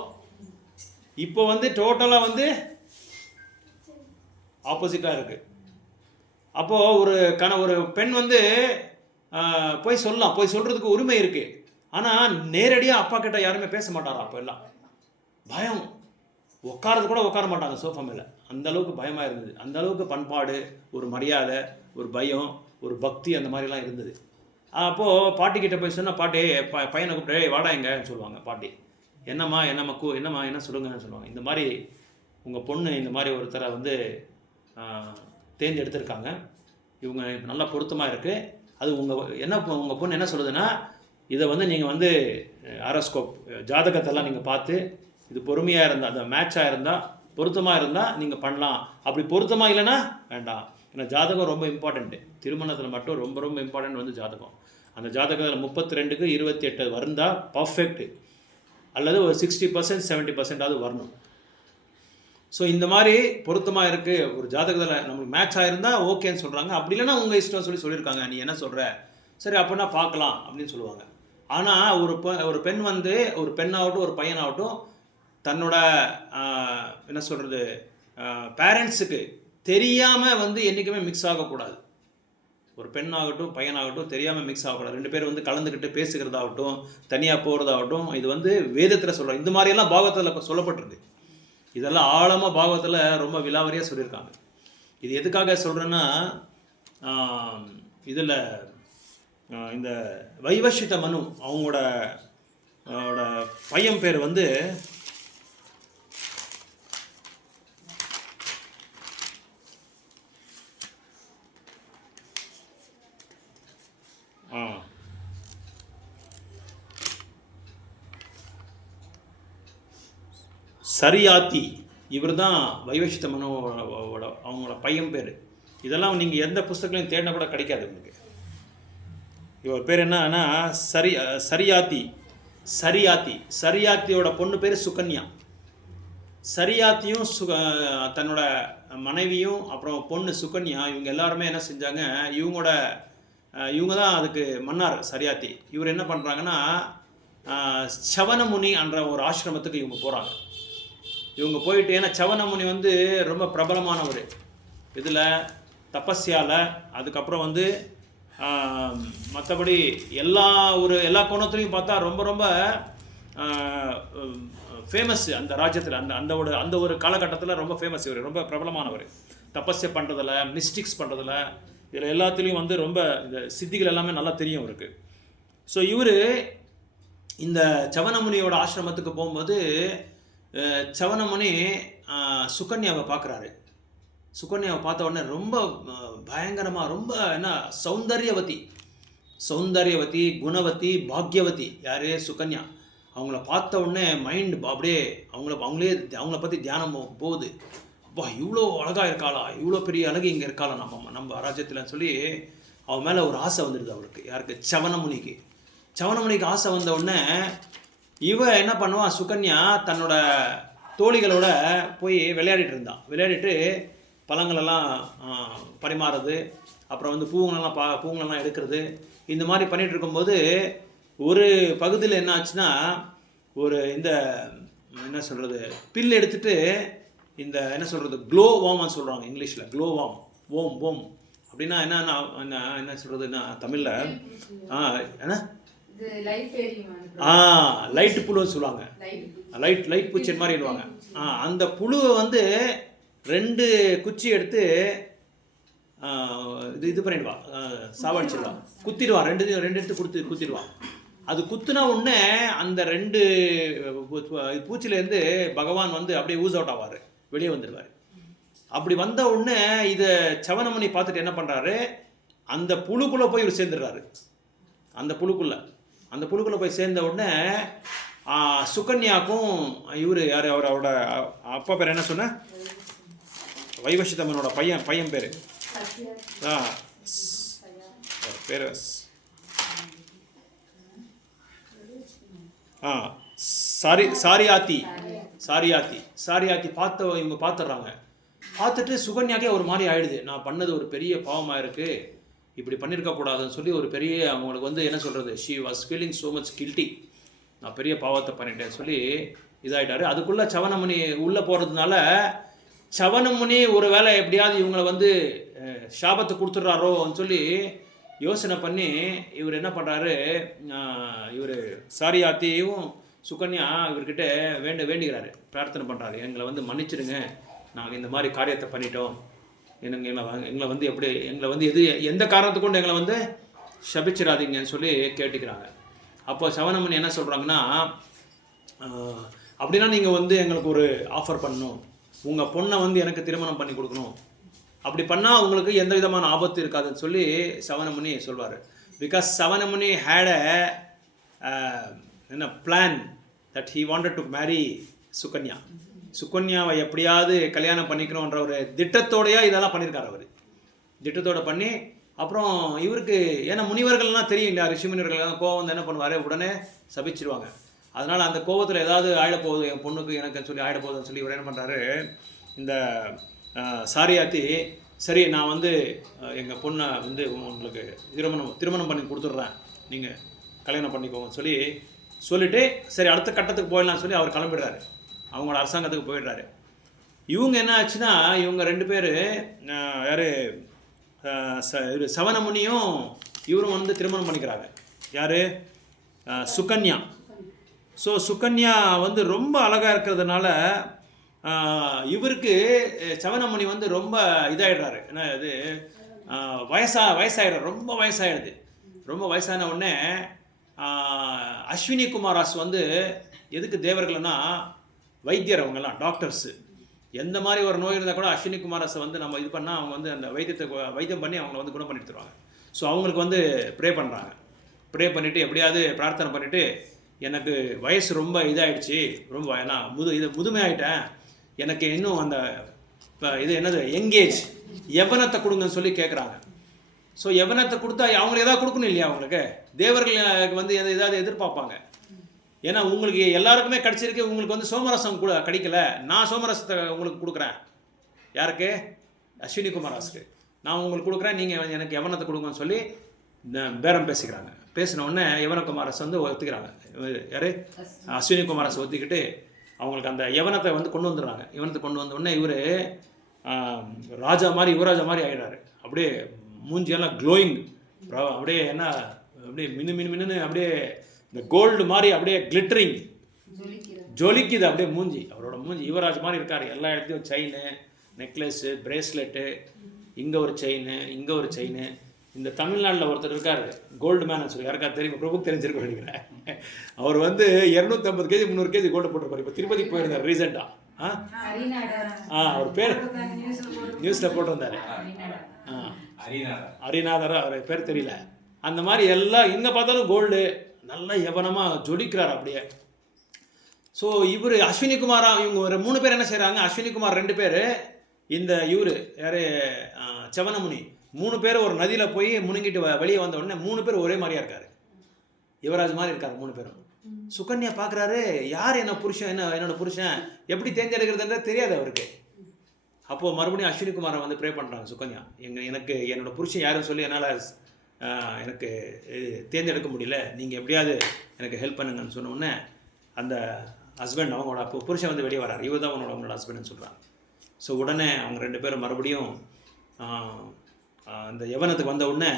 இப்போ வந்து டோட்டலாக வந்து ஆப்போசிட்டாக இருக்குது. அப்போது ஒரு பெண் வந்து போய் சொல்லலாம், போய் சொல்கிறதுக்கு உரிமை இருக்குது. ஆனால் நேரடியாக அப்பா கிட்ட யாருமே பேச மாட்டாரா? அப்போ எல்லாம் பயம், உட்காரது கூட உட்கார மாட்டாங்க சோஃபா மேலே. அந்தளவுக்கு பயமாக இருந்தது. அந்தளவுக்கு பண்பாடு, ஒரு மரியாதை, ஒரு பயம், ஒரு பக்தி, அந்த மாதிரிலாம் இருந்தது. அப்போது பாட்டிக்கிட்ட போய் சொன்னால் பாட்டி பையனை கூப்பிட்டு வாடா எங்கன்னு சொல்லுவாங்க. பாட்டி என்னம்மா என்ன சொல்லுங்கன்னு சொல்லுவாங்க. இந்த மாதிரி உங்கள் பொண்ணு இந்த மாதிரி ஒருத்தரை வந்து தேர்ந்தெடுத்திருக்காங்க, இவங்க நல்லா பொருத்தமாக இருக்குது. அது உங்கள் பொண்ணு என்ன சொல்லுதுன்னா, இதை வந்து நீங்கள் வந்து ஆரோஸ்கோப் ஜாதகத்தெல்லாம் நீங்கள் பார்த்து இது பொறுமையாக இருந்தால், அந்த மேட்சாக இருந்தால், பொருத்தமாக இருந்தால் நீங்கள் பண்ணலாம். அப்படி பொருத்தமாக இல்லைன்னா வேண்டாம். ஏன்னா ஜாதகம் ரொம்ப இம்பார்ட்டண்ட்டு. திருமணத்தில் மட்டும் ரொம்ப ரொம்ப இம்பார்ட்டண்ட் வந்து ஜாதகம். அந்த ஜாதகத்தில் 32க்கு 28 வந்தால் பர்ஃபெக்ட்டு, அல்லது ஒரு 60% 70% வரணும். ஸோ இந்த மாதிரி பொருத்தமாக இருக்குது, ஒரு ஜாதகத்தில் நம்மளுக்கு மேட்ச் ஆகிருந்தால் ஓகேன்னு சொல்கிறாங்க. அப்படி இல்லைன்னா உங்கள் இஷ்டம் சொல்லியிருக்காங்க, நீ என்ன சொல்கிற, சரி அப்படின்னா பார்க்கலாம் அப்படின்னு சொல்லுவாங்க. ஆனால் ஒரு பெண் வந்து, ஒரு பெண்ணாகட்டும் ஒரு பையனாகட்டும், தன்னோட என்ன சொல்கிறது பேரண்ட்ஸுக்கு தெரியாமல் வந்து என்றைக்குமே மிக்ஸ் ஆகக்கூடாது. ஒரு பெண்ணாகட்டும் பையனாகட்டும் தெரியாமல் மிக்ஸ் ஆகக்கூடாது. 2 பேர் வந்து கலந்துக்கிட்டு பேசுகிறதாகட்டும், தனியாக போகிறதாகட்டும், இது வந்து வேதத்தில் சொல்கிறோம். இந்த மாதிரியெல்லாம் பாகவத்தில் சொல்லப்பட்டிருக்கு. இதெல்லாம் ஆழமாக பாகவத்தில் ரொம்ப விலாவரியாக சொல்லியிருக்காங்க. இது எதுக்காக சொல்கிறேன்னா, இதில் இந்த வைவஸ்வத மனு அவங்களோட பையன் பேர் வந்து சரியாத்தி. இவர் தான் வைவஸ்வத மனுவோட அவங்களோட பையன் பேர். இதெல்லாம் நீங்கள் எந்த புஸ்தகங்களையும் தேடினா கூட கிடைக்காது உங்களுக்கு. இவர் பேர் என்னன்னா சரியாத்தியோட பொண்ணு பேர் சுகன்யா. சரியாத்தியும் தன்னோட மனைவியும் அப்புறம் பொண்ணு சுகன்யா, இவங்க எல்லாருமே என்ன செஞ்சாங்க, இவங்க தான் அதுக்கு மன்னார் சரியாத்தி. இவர் என்ன பண்ணுறாங்கன்னா, சவனமுனி என்ற ஒரு ஆசிரமத்துக்கு இவங்க போகிறாங்க. இவங்க போயிட்டு, ஏன்னா சவனமுனி வந்து ரொம்ப பிரபலமானவர் இதில் தபஸ்யால். அதுக்கப்புறம் வந்து மற்றபடி எல்லா கோணத்துலையும் பார்த்தா ரொம்ப ரொம்ப ஃபேமஸ் அந்த ராஜ்யத்தில். அந்த ஒரு காலகட்டத்தில் ரொம்ப ஃபேமஸ். இவர் ரொம்ப பிரபலமானவர். தபஸ்ய பண்ணுறதில், மிஸ்டிக்ஸ் பண்ணுறதில், இதில் எல்லாத்துலேயும் வந்து ரொம்ப இந்த சித்திகள் எல்லாமே நல்லா தெரியும் அவருக்கு. ஸோ இவர் இந்த சவனமுனியோட ஆசிரமத்துக்கு போகும்போது சவனமுனி சுகன்யாவை பார்க்குறாரு. சுகன்யாவை பார்த்த உடனே ரொம்ப பயங்கரமாக, ரொம்ப என்ன சௌந்தர்யவதி, குணவதி, பாக்யவதி. யார்? சுகன்யா. அவங்கள பார்த்த உடனே மைண்ட் அப்படியே அவங்கள பற்றி தியானம் போகுது. அப்பா இவ்வளோ அழகாக இருக்காளா, இவ்வளோ பெரிய அழகு இங்கே இருக்காளா நம்ம ராஜ்யத்தில்னு சொல்லி அவன் மேலே ஒரு ஆசை வந்துடுது அவருக்கு. யாருக்கு? சவனமுனிக்கு ஆசை வந்த உடனே இவ என்ன பண்ணுவான், சுகன்யா தன்னோட தோழிகளோட போய் விளையாடிட்டு பழங்களெல்லாம் பரிமாறுறது, அப்புறம் வந்து பூங்களெல்லாம் எடுக்கிறது, இந்த மாதிரி பண்ணிகிட்டு இருக்கும்போது ஒரு பகுதியில் என்ன ஆச்சுன்னா, இந்த என்ன சொல்கிறது பில் எடுத்துகிட்டு இந்த என்ன சொல்கிறது க்ளோ வாம்னு சொல்கிறாங்க இங்கிலீஷில். க்ளோ ஓம் அப்படின்னா என்ன சொல்கிறதுன்னா தமிழில் என்ன லைட்டு புழுன்னு சொல்லுவாங்க. லைட் பூச்சி மாதிரிடுவாங்க. அந்த புழுவை வந்து 2 குச்சி எடுத்து இது பண்ணிடுவா, சாவடிச்சிடுவா, குத்திடுவான். 2 எடுத்து குத்திடுவான். அது குத்துனா உடனே அந்த 2 பூச்சிலேருந்து பகவான் வந்து அப்படியே ஊஸ் அவுட் ஆவார், வெளியே வந்துடுவார். அப்படி வந்த உடனே இதை சவனமுனி பார்த்துட்டு என்ன பண்ணுறாரு, அந்த புழுக்குள்ளே போய் இவர் சேர்ந்துடுறாரு. அந்த புழுக்குள்ளே போய் சேர்ந்த உடனே சுகன்யாக்கும் இவர் யார், அவரோட அப்பா பேர் என்ன சொன்ன, வைவஸ்வத மனுவோட பையன் பேர் பேர் சாரியாத்தி இவங்க பார்த்துடுறாங்க. பார்த்துட்டு சுகன்யாக்கே ஒரு மாதிரி ஆயிடுது, நான் பண்ணது ஒரு பெரிய பாவமாக இருக்குது, இப்படி பண்ணியிருக்கக்கூடாதுன்னு சொல்லி ஒரு பெரிய அவங்களுக்கு வந்து என்ன சொல்கிறது, she was feeling so much guilty, நான் பெரிய பாவத்தை பண்ணிட்டேன்னு சொல்லி இதாகிட்டாரு. அதுக்குள்ளே சவனமுனி உள்ளே போகிறதுனால சவனமுனி ஒரு வேளை எப்படியாவது இவங்களை வந்து சாபத்தை கொடுத்துட்றாரோன்னு சொல்லி யோசனை பண்ணி இவர் என்ன பண்ணுறாரு, இவர் சாரியாத்தியும் சுகன்யா இவர்கிட்ட வேண்டுகிறாரு, பிரார்த்தனை பண்ணுறாரு, எங்களை வந்து மன்னிச்சிடுங்க, நாங்கள் இந்த மாதிரி காரியத்தை பண்ணிட்டோம், எங்களை வந்து எந்த காரணத்துக்கு கொண்டு எங்களை வந்து சபிச்சிடாதீங்கன்னு சொல்லி கேட்டுக்கிறாங்க. அப்போ சவனமுனி என்ன சொல்கிறாங்கன்னா, அப்படின்னா நீங்கள் வந்து எங்களுக்கு ஒரு ஆஃபர் பண்ணணும், உங்கள் பொண்ணை வந்து எனக்கு திருமணம் பண்ணி கொடுக்கணும், அப்படி பண்ணால் உங்களுக்கு எந்த விதமான ஆபத்து இருக்காதுன்னு சொல்லி சவனமுனி சொல்வார். பிகாஸ் சவனமுனி ஹேட் என்ன plan that he wanted to marry சுகன்யாவை எப்படியாவது கல்யாணம் பண்ணிக்கணுன்ற ஒரு திட்டத்தோடையா இதெல்லாம் பண்ணியிருக்காரு. அவர் திட்டத்தோடு பண்ணி அப்புறம் இவருக்கு, ஏன்னா முனிவர்கள்லாம் தெரியும் இல்லையா, ரிஷி முனிவர்கள்லாம் கோவம் வந்து என்ன பண்ணுவார், உடனே சபிச்சிருவாங்க. அதனால் அந்த கோவத்தில் ஏதாவது ஆயிடப்போகுது என் பொண்ணுக்கு எனக்கு சொல்லி ஆயிடப்போகுதுன்னு சொல்லி இவர் என்ன பண்ணுறாரு, இந்த சாரியாத்தி, சரி நான் வந்து எங்கள் பொண்ணை வந்து உங்களுக்கு திருமணம் பண்ணி கொடுத்துட்றேன், நீங்கள் கல்யாணம் பண்ணிக்கோங்கன்னு சொல்லிவிட்டு சரி அடுத்த கட்டத்துக்கு போயிடலாம்னு சொல்லி அவர் கிளம்பிடுறாரு, அவங்களோட அரசாங்கத்துக்கு போயிடுறாரு. இவங்க என்ன ஆச்சுன்னா, இவங்க 2 பேர் யார் சவனமுனியும் இவரும் வந்து திருமணம் பண்ணிக்கிறாங்க. யார்? சுகன்யா. ஸோ சுகன்யா வந்து ரொம்ப அழகாக இருக்கிறதுனால இவருக்கு சவனமுனி வந்து ரொம்ப இதாகிடுறாரு. என்ன இது வயசாகிடுறாரு, ரொம்ப வயசாகிடுது. ரொம்ப வயசான உடனே அஸ்வினி குமாராஸ் வந்து எதுக்கு தேவர்கள்னா வைத்தியர், அவங்கெல்லாம் டாக்டர்ஸு. எந்த மாதிரி ஒரு நோய் இருந்தால் கூட அஸ்வினி குமாராஸை வந்து நம்ம இது பண்ணால் அவங்க வந்து அந்த வைத்தியம் பண்ணி அவங்கள வந்து குணம் பண்ணி எடுத்துருவாங்க. ஸோ அவங்களுக்கு வந்து ப்ரே பண்ணுறாங்க. ப்ரே பண்ணிவிட்டு எப்படியாவது பிரார்த்தனை பண்ணிவிட்டு, எனக்கு வயசு ரொம்ப இதாகிடுச்சு, ரொம்ப நான் முதுமையாயிட்டேன், எனக்கு இன்னும் அந்த இது என்னது எங்கேஜ் யவனத்தை கொடுங்கன்னு சொல்லி கேட்குறாங்க. ஸோ யவனத்தை கொடுத்தா அவங்களுக்கு எதாவது கொடுக்கணும் இல்லையா? அவங்களுக்கு தேவர்களுக்கு வந்து எதாவது எதிர்பார்ப்பாங்க. ஏன்னா உங்களுக்கு எல்லாருக்குமே கிடச்சிருக்கு, உங்களுக்கு வந்து சோமரசம் கூட கிடைக்கல, நான் சோமரசத்தை உங்களுக்கு கொடுக்குறேன். யாருக்கு? அஸ்வினி குமாராஸுக்கு நான் உங்களுக்கு கொடுக்குறேன், நீங்கள் எனக்கு யவனத்தை கொடுங்கன்னு சொல்லி பேரம் பேசிக்கிறாங்க. பேசின உடனே யவன குமாரஸ் வந்து ஒத்துக்கிறாங்க. யார்? அஸ்வினி குமாரஸை ஒத்துக்கிட்டு அவங்களுக்கு அந்த யவனத்தை வந்து கொண்டு வந்துடுறாங்க. யவனத்தை கொண்டு வந்த உடனே இவர் ராஜா மாதிரி யுவராஜா மாதிரி ஆகிடுறாரு. அப்படியே மூஞ்சியெல்லாம் க்ளோயிங், அப்படியே என்ன அப்படியே மின்னு அப்படியே இந்த கோல்டு மாதிரி அப்படியே கிளிட்டரிங் ஜொலிக்குது அப்படியே மூஞ்சி. அவரோட மூஞ்சி யுவராஜ் மாதிரி இருக்கார். எல்லா இடத்துலையும் செயினு, நெக்லஸ்ஸு, பிரேஸ்லெட்டு, இங்கே ஒரு செயின், இங்கே ஒரு செயின். இந்த தமிழ்நாட்டில் ஒருத்தர் இருக்கார், கோல்டு மேன் சொல்லி, யாருக்கா தெரியும்? பிரபுக்கு தெரிஞ்சிருக்க நினைக்கிறேன். அவர் வந்து 250 கேஜி 300 கேஜி கோல்டு போட்டிருப்பார். இப்போ திருப்பதி போயிருந்தார் ரீசெண்டாக. அவர் பேர் நியூஸில் போட்டிருந்தார். ஹரிநாதர், அவர் பேர் தெரியல. அந்த மாதிரி எல்லாம் எங்கே பார்த்தாலும் கோல்டு, நல்லா யவனமாக ஜொலிக்கிறார் அப்படியே. ஸோ இவர் அஸ்வினி குமாரா, இவங்க ஒரு 3 பேர் என்ன செய்கிறாங்க? அஸ்வினி குமார் 2 பேர், இந்த இவர் யார் சவனமுனி 3 பேர் ஒரு நதியில் போய் முழுங்கிட்டு வெளியே வந்த உடனே 3 பேர் ஒரே மாதிரியாக இருக்கார், யுவராஜ் மாதிரி இருக்கார் 3 பேரும். சுகன்யா பார்க்குறாரு, யார் என்னோட புருஷன் எப்படி தேர்ந்தெடுக்கிறதுன்ற தெரியாது அவருக்கு. அப்போது மறுபடியும் அஸ்வினி குமாரை வந்து ப்ரே பண்ணுறாங்க சுகன்யா, எனக்கு என்னோடய புருஷன் யாருன்னு சொல்லி என்னால் எனக்கு தேர்ந்தெடுக்க முடியல, நீங்கள் எப்படியாவது எனக்கு ஹெல்ப் பண்ணுங்கன்னு சொன்ன உடனே அந்த ஹஸ்பண்ட் அவங்களோட புருஷன் வந்து வெளியே வராரு, இவர் தான் அவங்களோட ஹஸ்பண்ட்னு சொல்கிறாங்க. ஸோ உடனே அவங்க 2 பேரும் மறுபடியும் அந்த யவனத்துக்கு வந்த உடனே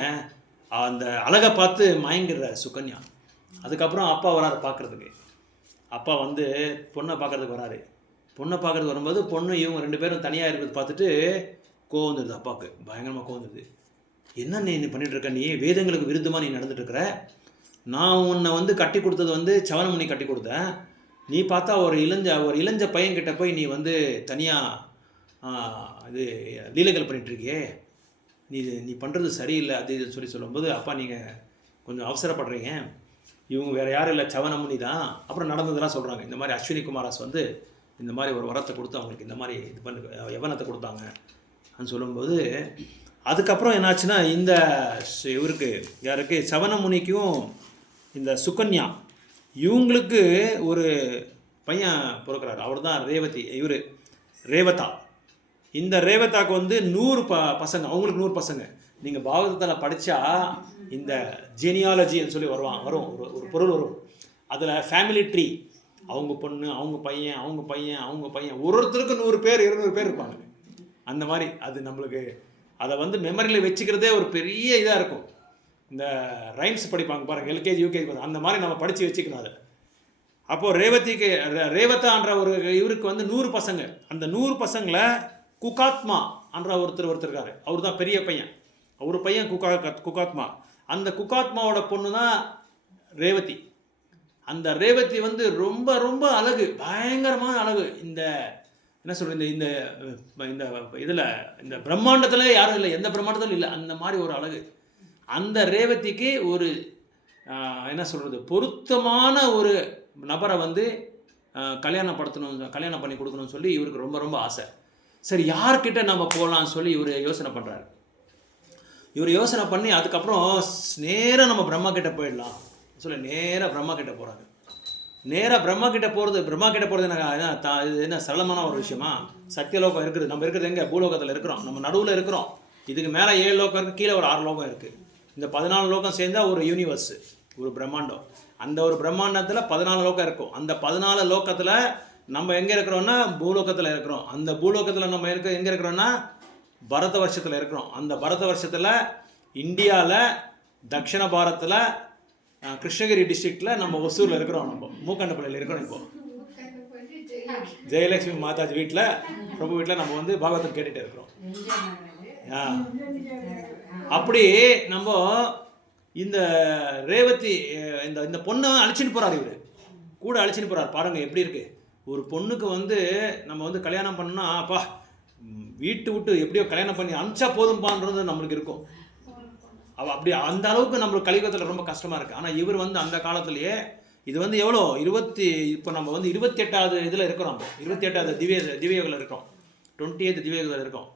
அந்த அழகை பார்த்து மயங்கிடுற சுகன்யா. அதுக்கப்புறம் அப்பா வராரு பார்க்குறதுக்கு. அப்பா வந்து பொண்ணை பார்க்குறதுக்கு வராரு. பொண்ணை பார்க்குறதுக்கு வரும்போது பொண்ணு இவங்க 2 பேரும் தனியாக இருக்கிறது பார்த்துட்டு கோவம் வந்துடுது அப்பாவுக்கு, பயங்கரமாக கோவம் வந்துடுது. என்ன நீ பண்ணிகிட்ருக்க, நீ வேதங்களுக்கு விருத்தமாக நீ நடந்துட்டுருக்கிற, நான் உன்னை வந்து கட்டி கொடுத்தது வந்து சவனமுனி கட்டி கொடுத்தேன், நீ பார்த்தா ஒரு இளஞ்ச பையன்கிட்ட போய் நீ வந்து தனியாக இது லீலைகள் பண்ணிகிட்ருக்கியே, நீ பண்ணுறது சரியில்லை அது இதுன்னு சொல்லும்போது, அப்பா நீங்கள் கொஞ்சம் அவசரப்படுறீங்க, இவங்க வேறு யாரும் இல்லை சவனமுனி தான். அப்புறம் நடந்ததெல்லாம் சொல்கிறாங்க. இந்த மாதிரி அஸ்வினி குமாராஸ் வந்து இந்த மாதிரி ஒரு வரத்தை கொடுத்து அவங்களுக்கு இந்த மாதிரி இது பண்ணி யவனத்தை கொடுத்தாங்க அப்படின்னு சொல்லும்போது, அதுக்கப்புறம் என்னாச்சுன்னா இந்த இவருக்கு யாருக்கு சவனமுனிக்கும் இந்த சுகன்யா இவங்களுக்கு ஒரு பையன் பிறக்கிறாரு. அவர் தான் ரேவதா. இந்த ரேவதாக்கு வந்து 100 பசங்க, அவங்களுக்கு 100 பசங்க. நீங்கள் பாகவதத்தில் படித்தா இந்த ஜீனியாலஜின்னு சொல்லி வரும் ஒரு பொருள் வரும். அதில் ஃபேமிலி ட்ரீ, அவங்க பொண்ணு, அவங்க பையன் ஒருத்தருக்கு 100 பேர் 200 பேர் இருப்பாங்க. அந்த மாதிரி அது நம்மளுக்கு அதை வந்து மெமரியில் வச்சுக்கிறதே ஒரு பெரிய இதாக இருக்கும். இந்த ரைம்ஸ் படிப்பாங்க பாருங்கள், எல்கேஜி யூகேஜி, அந்த மாதிரி நம்ம படித்து வச்சுக்கணும் அதை. அப்போது ரேவதான்ற ஒரு இவருக்கு வந்து 100 பசங்க. அந்த 100 பசங்களை குகாத்மா என்ற ஒருத்தர் இருக்காரு, அவர் தான் பெரிய பையன். அவர் பையன் குகாத்மா. அந்த குகாத்மாவோட பொண்ணு தான் ரேவதி. அந்த ரேவதி வந்து ரொம்ப ரொம்ப அழகு, பயங்கரமான அழகு. இந்த என்ன சொல்கிறது, இந்த இந்த இதில் இந்த பிரம்மாண்டத்தில் யாரும் இல்லை, எந்த பிரம்மாண்டத்திலும் இல்லை, அந்த மாதிரி ஒரு அழகு. அந்த ரேவதிக்கு ஒரு என்ன சொல்கிறது, பொருத்தமான ஒரு நபரை வந்து கல்யாணம் பண்ணி கொடுக்கணும்னு சொல்லி இவருக்கு ரொம்ப ரொம்ப ஆசை. சரி, யார்கிட்ட நம்ம போகலான்னு சொல்லி இவர் யோசனை பண்ணுறாரு. இவர் யோசனை பண்ணி அதுக்கப்புறம் நேராக நம்ம பிரம்மா கிட்ட போயிடலாம் சொல்லி நேராக பிரம்மா கிட்ட போகிறாங்க. நேராக பிரம்மா கிட்ட போகிறது என்ன சரளமான ஒரு விஷயமா? சத்தியலோகம் இருக்குது, நம்ம இருக்கிறது எங்கே? பூலோகத்தில் இருக்கிறோம், நம்ம நடுவில் இருக்கிறோம். இதுக்கு மேலே 7 லோகம் இருக்குது, கீழே ஒரு 6 லோகம் இருக்குது. இந்த 14 லோகம் சேர்ந்தா ஒரு யூனிவர்ஸ், ஒரு பிரம்மாண்டம். அந்த ஒரு பிரம்மாண்டத்தில் 14 லோகம் இருக்கும். அந்த 14 லோகத்தில் நம்ம எங்கே இருக்கிறோம்னா பூலோகத்தில் இருக்கிறோம். அந்த பூலோகத்தில் நம்ம எங்கே இருக்கிறோம்னா பரத வருஷத்தில் இருக்கிறோம். அந்த பரத வருஷத்தில் இந்தியாவில் தக்ஷிண பாரத்தில் கிருஷ்ணகிரி டிஸ்ட்ரிக்டில் நம்ம ஒசூரில் இருக்கிறோம். நம்ம மூக்கண்டப்பள்ளியில் இருக்கிறோம். இப்போ ஜெயலட்சுமி மாதாஜி வீட்டில், பிரபு வீட்டில் நம்ம வந்து பாகவதம் கேட்டுகிட்டே இருக்கிறோம். அப்படி நம்ம இந்த ரேவதி இந்த பொண்ணை அழைச்சிட்டு போகிறார், இவர் கூட அழைச்சிட்டு போகிறார். பாருங்கள் எப்படி இருக்குது. ஒரு பொண்ணுக்கு வந்து நம்ம வந்து கல்யாணம் பண்ணோன்னா அப்பா வீட்டு விட்டு எப்படியோ கல்யாணம் பண்ணி அனுப்பிச்சா போதும்பான்றது நம்மளுக்கு இருக்கும். அப்படி அந்த அளவுக்கு நம்மளுக்கு கலியுகத்தில் ரொம்ப கஷ்டமாக இருக்குது. ஆனால் இவர் வந்து அந்த காலத்துலேயே இது வந்து எவ்வளோ இப்போ நம்ம வந்து 28வது இதில் இருக்கிறோம். 28வது திவ்யயுகத்தில் இருக்கோம், 28th திவ்யயுகத்தில் இருக்கோம்.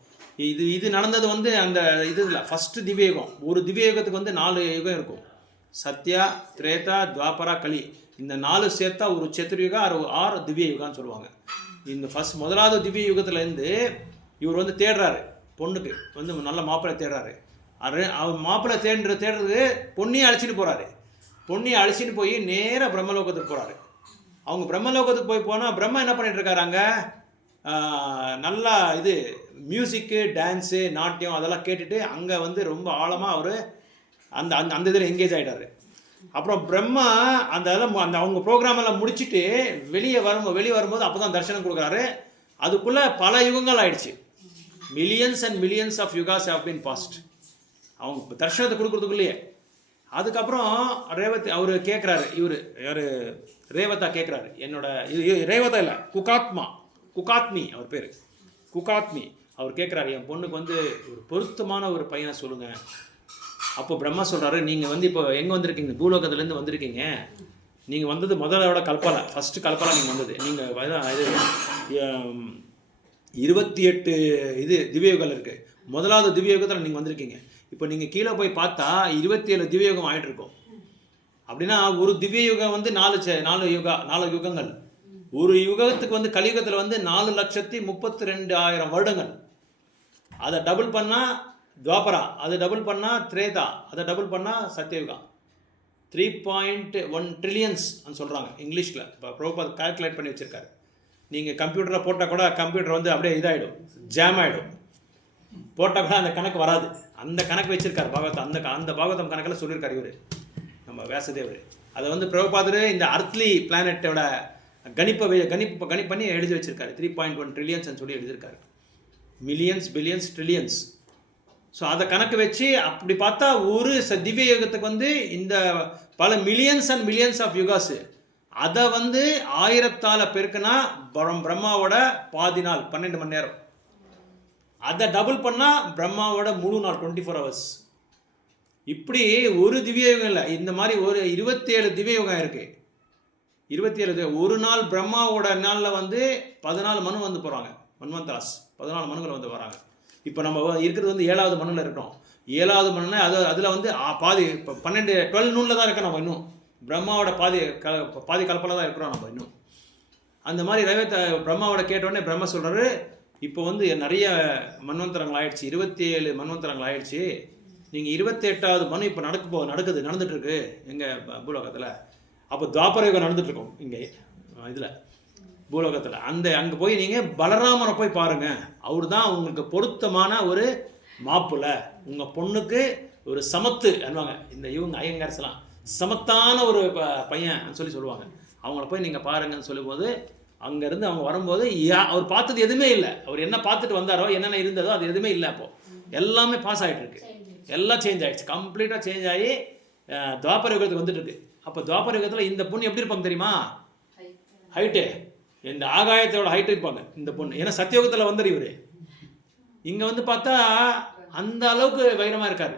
இது நடந்தது வந்து அந்த இதில் ஃபஸ்ட்டு திவ்யயுகம். ஒரு திவ்யயுகத்துக்கு வந்து 4 யுகம் இருக்கும். சத்யா, திரேதா, துவாபரா, கலி. இந்த 4 சேர்த்தா ஒரு சதுர்யுகா, 6 திவ்யயுகான்னு சொல்லுவாங்க. இந்த முதலாவது திவ்ய யுகத்துலேருந்து இவர் வந்து தேடுறாரு, பொண்ணுக்கு வந்து நல்ல மாப்பிள்ளை தேடுறாரு. அவர் மாப்பிள்ளை தேடுறது பொண்ணையை அழைச்சிட்டு போகிறாரு. பொண்ணையை அழைச்சிட்டு போய் நேராக பிரம்மலோகத்துக்கு போகிறாரு. அவங்க பிரம்மலோகத்துக்கு போனால் பிரம்மா என்ன பண்ணிட்டு இருக்காரு அங்கே? நல்லா இது மியூசிக்கு, டான்ஸு, நாட்டியம் அதெல்லாம் கேட்டுட்டு அங்கே வந்து ரொம்ப ஆழமாக அவர் அந்த அந்த இதில் எங்கேஜ் ஆகிட்டார். அப்புறம் பிரம்மா அந்த அவங்க ப்ரோக்ராமெல்லாம் முடிச்சுட்டு வெளியே வரும்போது அப்போ தான் தரிசனம் கொடுக்குறாரு. அதுக்குள்ளே பல யுகங்கள் ஆயிடுச்சு. Millions and millions of yugas have been passed. அவங்க தரிசனத்தை கொடுக்குறதுக்குள்ளேயே. அதுக்கப்புறம் ரேவதி அவர் கேட்குறாரு, யார் ரேவதா கேட்குறாரு, ரேவதா இல்லை, குகாத்மி அவர் பேர், குகாத்மி. அவர் கேட்குறாரு, என் பொண்ணுக்கு வந்து ஒரு பொருத்தமான ஒரு பையனை சொல்லுங்கள். அப்போ பிரம்மா சொல்கிறாரு, நீங்கள் வந்து இப்போ எங்கே வந்திருக்கீங்க? பூலோகத்துலேருந்து வந்திருக்கீங்க. நீங்கள் வந்தது முதலோட கல்பாலா, ஃபஸ்ட்டு கல்பாலா நீங்கள் வந்தது. நீங்கள் 28 திவ்யயுகம் இருக்குது. முதலாவது திவ்யயுகத்தில் நீங்கள் வந்திருக்கீங்க. இப்போ நீங்கள் கீழே போய் பார்த்தா 27 திவ்யயுகம் ஆகிட்டு இருக்கும். அப்படின்னா ஒரு திவ்யயுகம் வந்து 4 யுகங்கள். ஒரு யுகத்துக்கு வந்து கலியுகத்தில் வந்து 4,32,000 வருடங்கள். அதை டபுள் பண்ணால் துவாபரா, அதை டபுள் பண்ணால் திரேதா, அதை டபுள் பண்ணால் சத்யயுகா. 3.1 ட்ரில்லியன்ஸ் சொல்கிறாங்க இங்கிலீஷில். இப்போ ப்ரோபாத் கால்குலேட் பண்ணி வச்சுருக்காரு. நீங்கள் கம்ப்யூட்டரில் போட்டால் கூட கம்ப்யூட்டர் வந்து அப்படியே இதாகிடும், ஜாம் ஆகிடும். போட்டால் கூட அந்த கணக்கு வராது. அந்த கணக்கு வச்சுருக்காரு பாகவதம். அந்த பாகவதம் கணக்கில் சொல்லியிருக்காரு இவர், நம்ம வியாசதேவர். அதை வந்து பிரபுபாதர் இந்த அர்த்லி பிளானட்டோட கணிப்பு பண்ணி எழுதி வச்சுருக்காரு. 3.1 ட்ரில்லியன்ஸ் சொல்லி எழுதியிருக்காரு. Millions, billions, trillions. ஸோ அதை கணக்கு வச்சு அப்படி பார்த்தா ஒரு திவ்ய யுகத்துக்கு வந்து இந்த பல மில்லியன்ஸ் அண்ட் மில்லியன்ஸ் ஆஃப் யுகாஸு. அதை வந்து 1000ஆல் பெருக்குனா பிரம்மாவோட பாதி நாள் 12 மணி நேரம். அதை டபுள் பண்ணால் பிரம்மாவோட முழு நாள் 24 hours. இப்படி ஒரு திவ்யயுகம் இல்லை, இந்த மாதிரி ஒரு 27 திவ்யயுகம் இருக்குது. 27 ஒரு நாள் பிரம்மாவோட நாளில் வந்து 14 மனு வந்து போகிறாங்க. மன்வந்தராஸ் 14 மனுகள் வந்து வராங்க. இப்போ நம்ம இருக்கிறது வந்து 7வது மண்ணில் இருக்கிறோம். 7வது மண்ணில் அதில் வந்து பாதி 12 நூலில் தான் இருக்கோம். நம்ம இன்னும் பிரம்மாவோட பாதி கல்பனில் தான் இருக்கிறோம் நம்ம இன்னும். அந்த மாதிரி பிரம்மாவோட கேட்டோடனே பிரம்மா சொல்கிறாரு, இப்போ வந்து நிறைய மன்வந்தரங்கள் ஆயிடுச்சு, 27 மன்வந்தரங்கள் ஆயிடுச்சு. நீங்கள் 28வது மனு இப்போ நடந்துட்டுருக்கு எங்கள் பூலோகத்தில். அப்போ துவாபரயுகம் நடந்துட்டுருக்கோம் இங்கே இதில் பூலோகத்தில். அங்கே போய் நீங்கள் பலராமரை போய் பாருங்கள். அவர் தான் உங்களுக்கு பொருத்தமான ஒரு மாப்பிள்ளை. உங்கள் பொண்ணுக்கு ஒரு சமத்து அனுவாங்க. இவங்க ஐயங்கார்ஸ்லாம் சமத்தான ஒரு பையன் சொல்லுவாங்க. அவங்கள போய் நீங்கள் பாருங்கன்னு சொல்லும்போது அங்கேருந்து அவங்க வரும்போது அவர் பார்த்தது எதுவுமே இல்லை. அவர் என்ன பார்த்துட்டு வந்தாரோ, என்னென்ன இருந்ததோ அது எதுவுமே இல்லை. அப்போது எல்லாமே பாஸ் ஆகிட்டுருக்கு, எல்லாம் சேஞ்ச் ஆகிடுச்சு, கம்ப்ளீட்டாக சேஞ்ச் ஆகி துவாபர யுகத்துக்கு வந்துட்டுருக்கு. அப்போ துவாபர யுகத்தில் இந்த பொண்ணு எப்படி இருப்பாங்க தெரியுமா? ஹைட்டு, இந்த ஆகாயத்தோட ஹைட்டு இருப்பாங்க இந்த பொண்ணு. ஏன்னா சத்தியோகத்தில் வந்துரு இவர். இங்கே வந்து பார்த்தா அந்த அளவுக்கு வைரமாக இருக்கார்.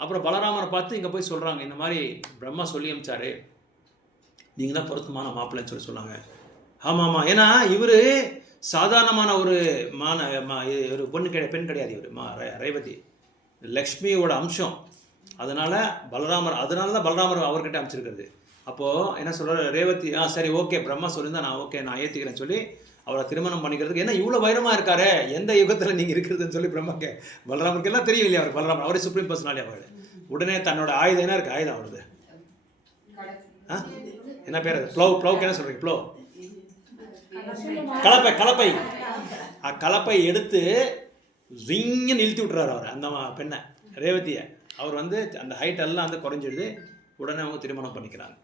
அப்புறம் பலராமரை பார்த்து இங்கே போய் சொல்கிறாங்க, இந்த மாதிரி பிரம்மா சொல்லி அமிச்சாரு, நீங்கள் தான் பொருத்தமான மாப்பிள்ளைன்னு சொன்னாங்க. ஆமாம், ஏன்னா இவர் சாதாரணமான ஒரு ஒரு பெண் கிடையாது. இவர் ரேவதி லக்ஷ்மியோட அம்சம். அதனால தான் பலராமர் அவர்கிட்ட அமைச்சிருக்கிறது. அப்போது என்ன சொல்கிறார் ரேவதி, சரி ஓகே பிரம்மா சொல்லியிருந்தா நான் ஓகே நான் ஏற்றுக்கிறேன்னு சொல்லி அவரை திருமணம் பண்ணிக்கிறதுக்கு, ஏன்னா இவ்வளோ வைரமாக இருக்காரு, எந்த யுகத்தில் நீங்கள் இருக்கிறதுன்னு சொல்லி பிரம்மாக்கு பலராமருக்கு எல்லாம் தெரியும் இல்லையா, அவர் பலராமர் அவரே சுப்ரீம் பர்சனாலிட்டி. அவர் உடனே தன்னோட ஆயுதம் என்ன இருக்குது, ஆயுதம் அவரது என்ன பேர் அது, ப்ளவுக்கு என்ன சொல்கிறீங்க, ப்ளவ், கலப்பை கலப்பை எடுத்து ஜிங்கன்னு இழுத்தி விட்டுறாரு அவர் அந்த பெண்ணை ரேவதியை. அவர் வந்து அந்த ஹைட் எல்லாம் வந்து குறைஞ்சிடுது, உடனே அவங்க திருமணம் பண்ணிக்கிறாங்க.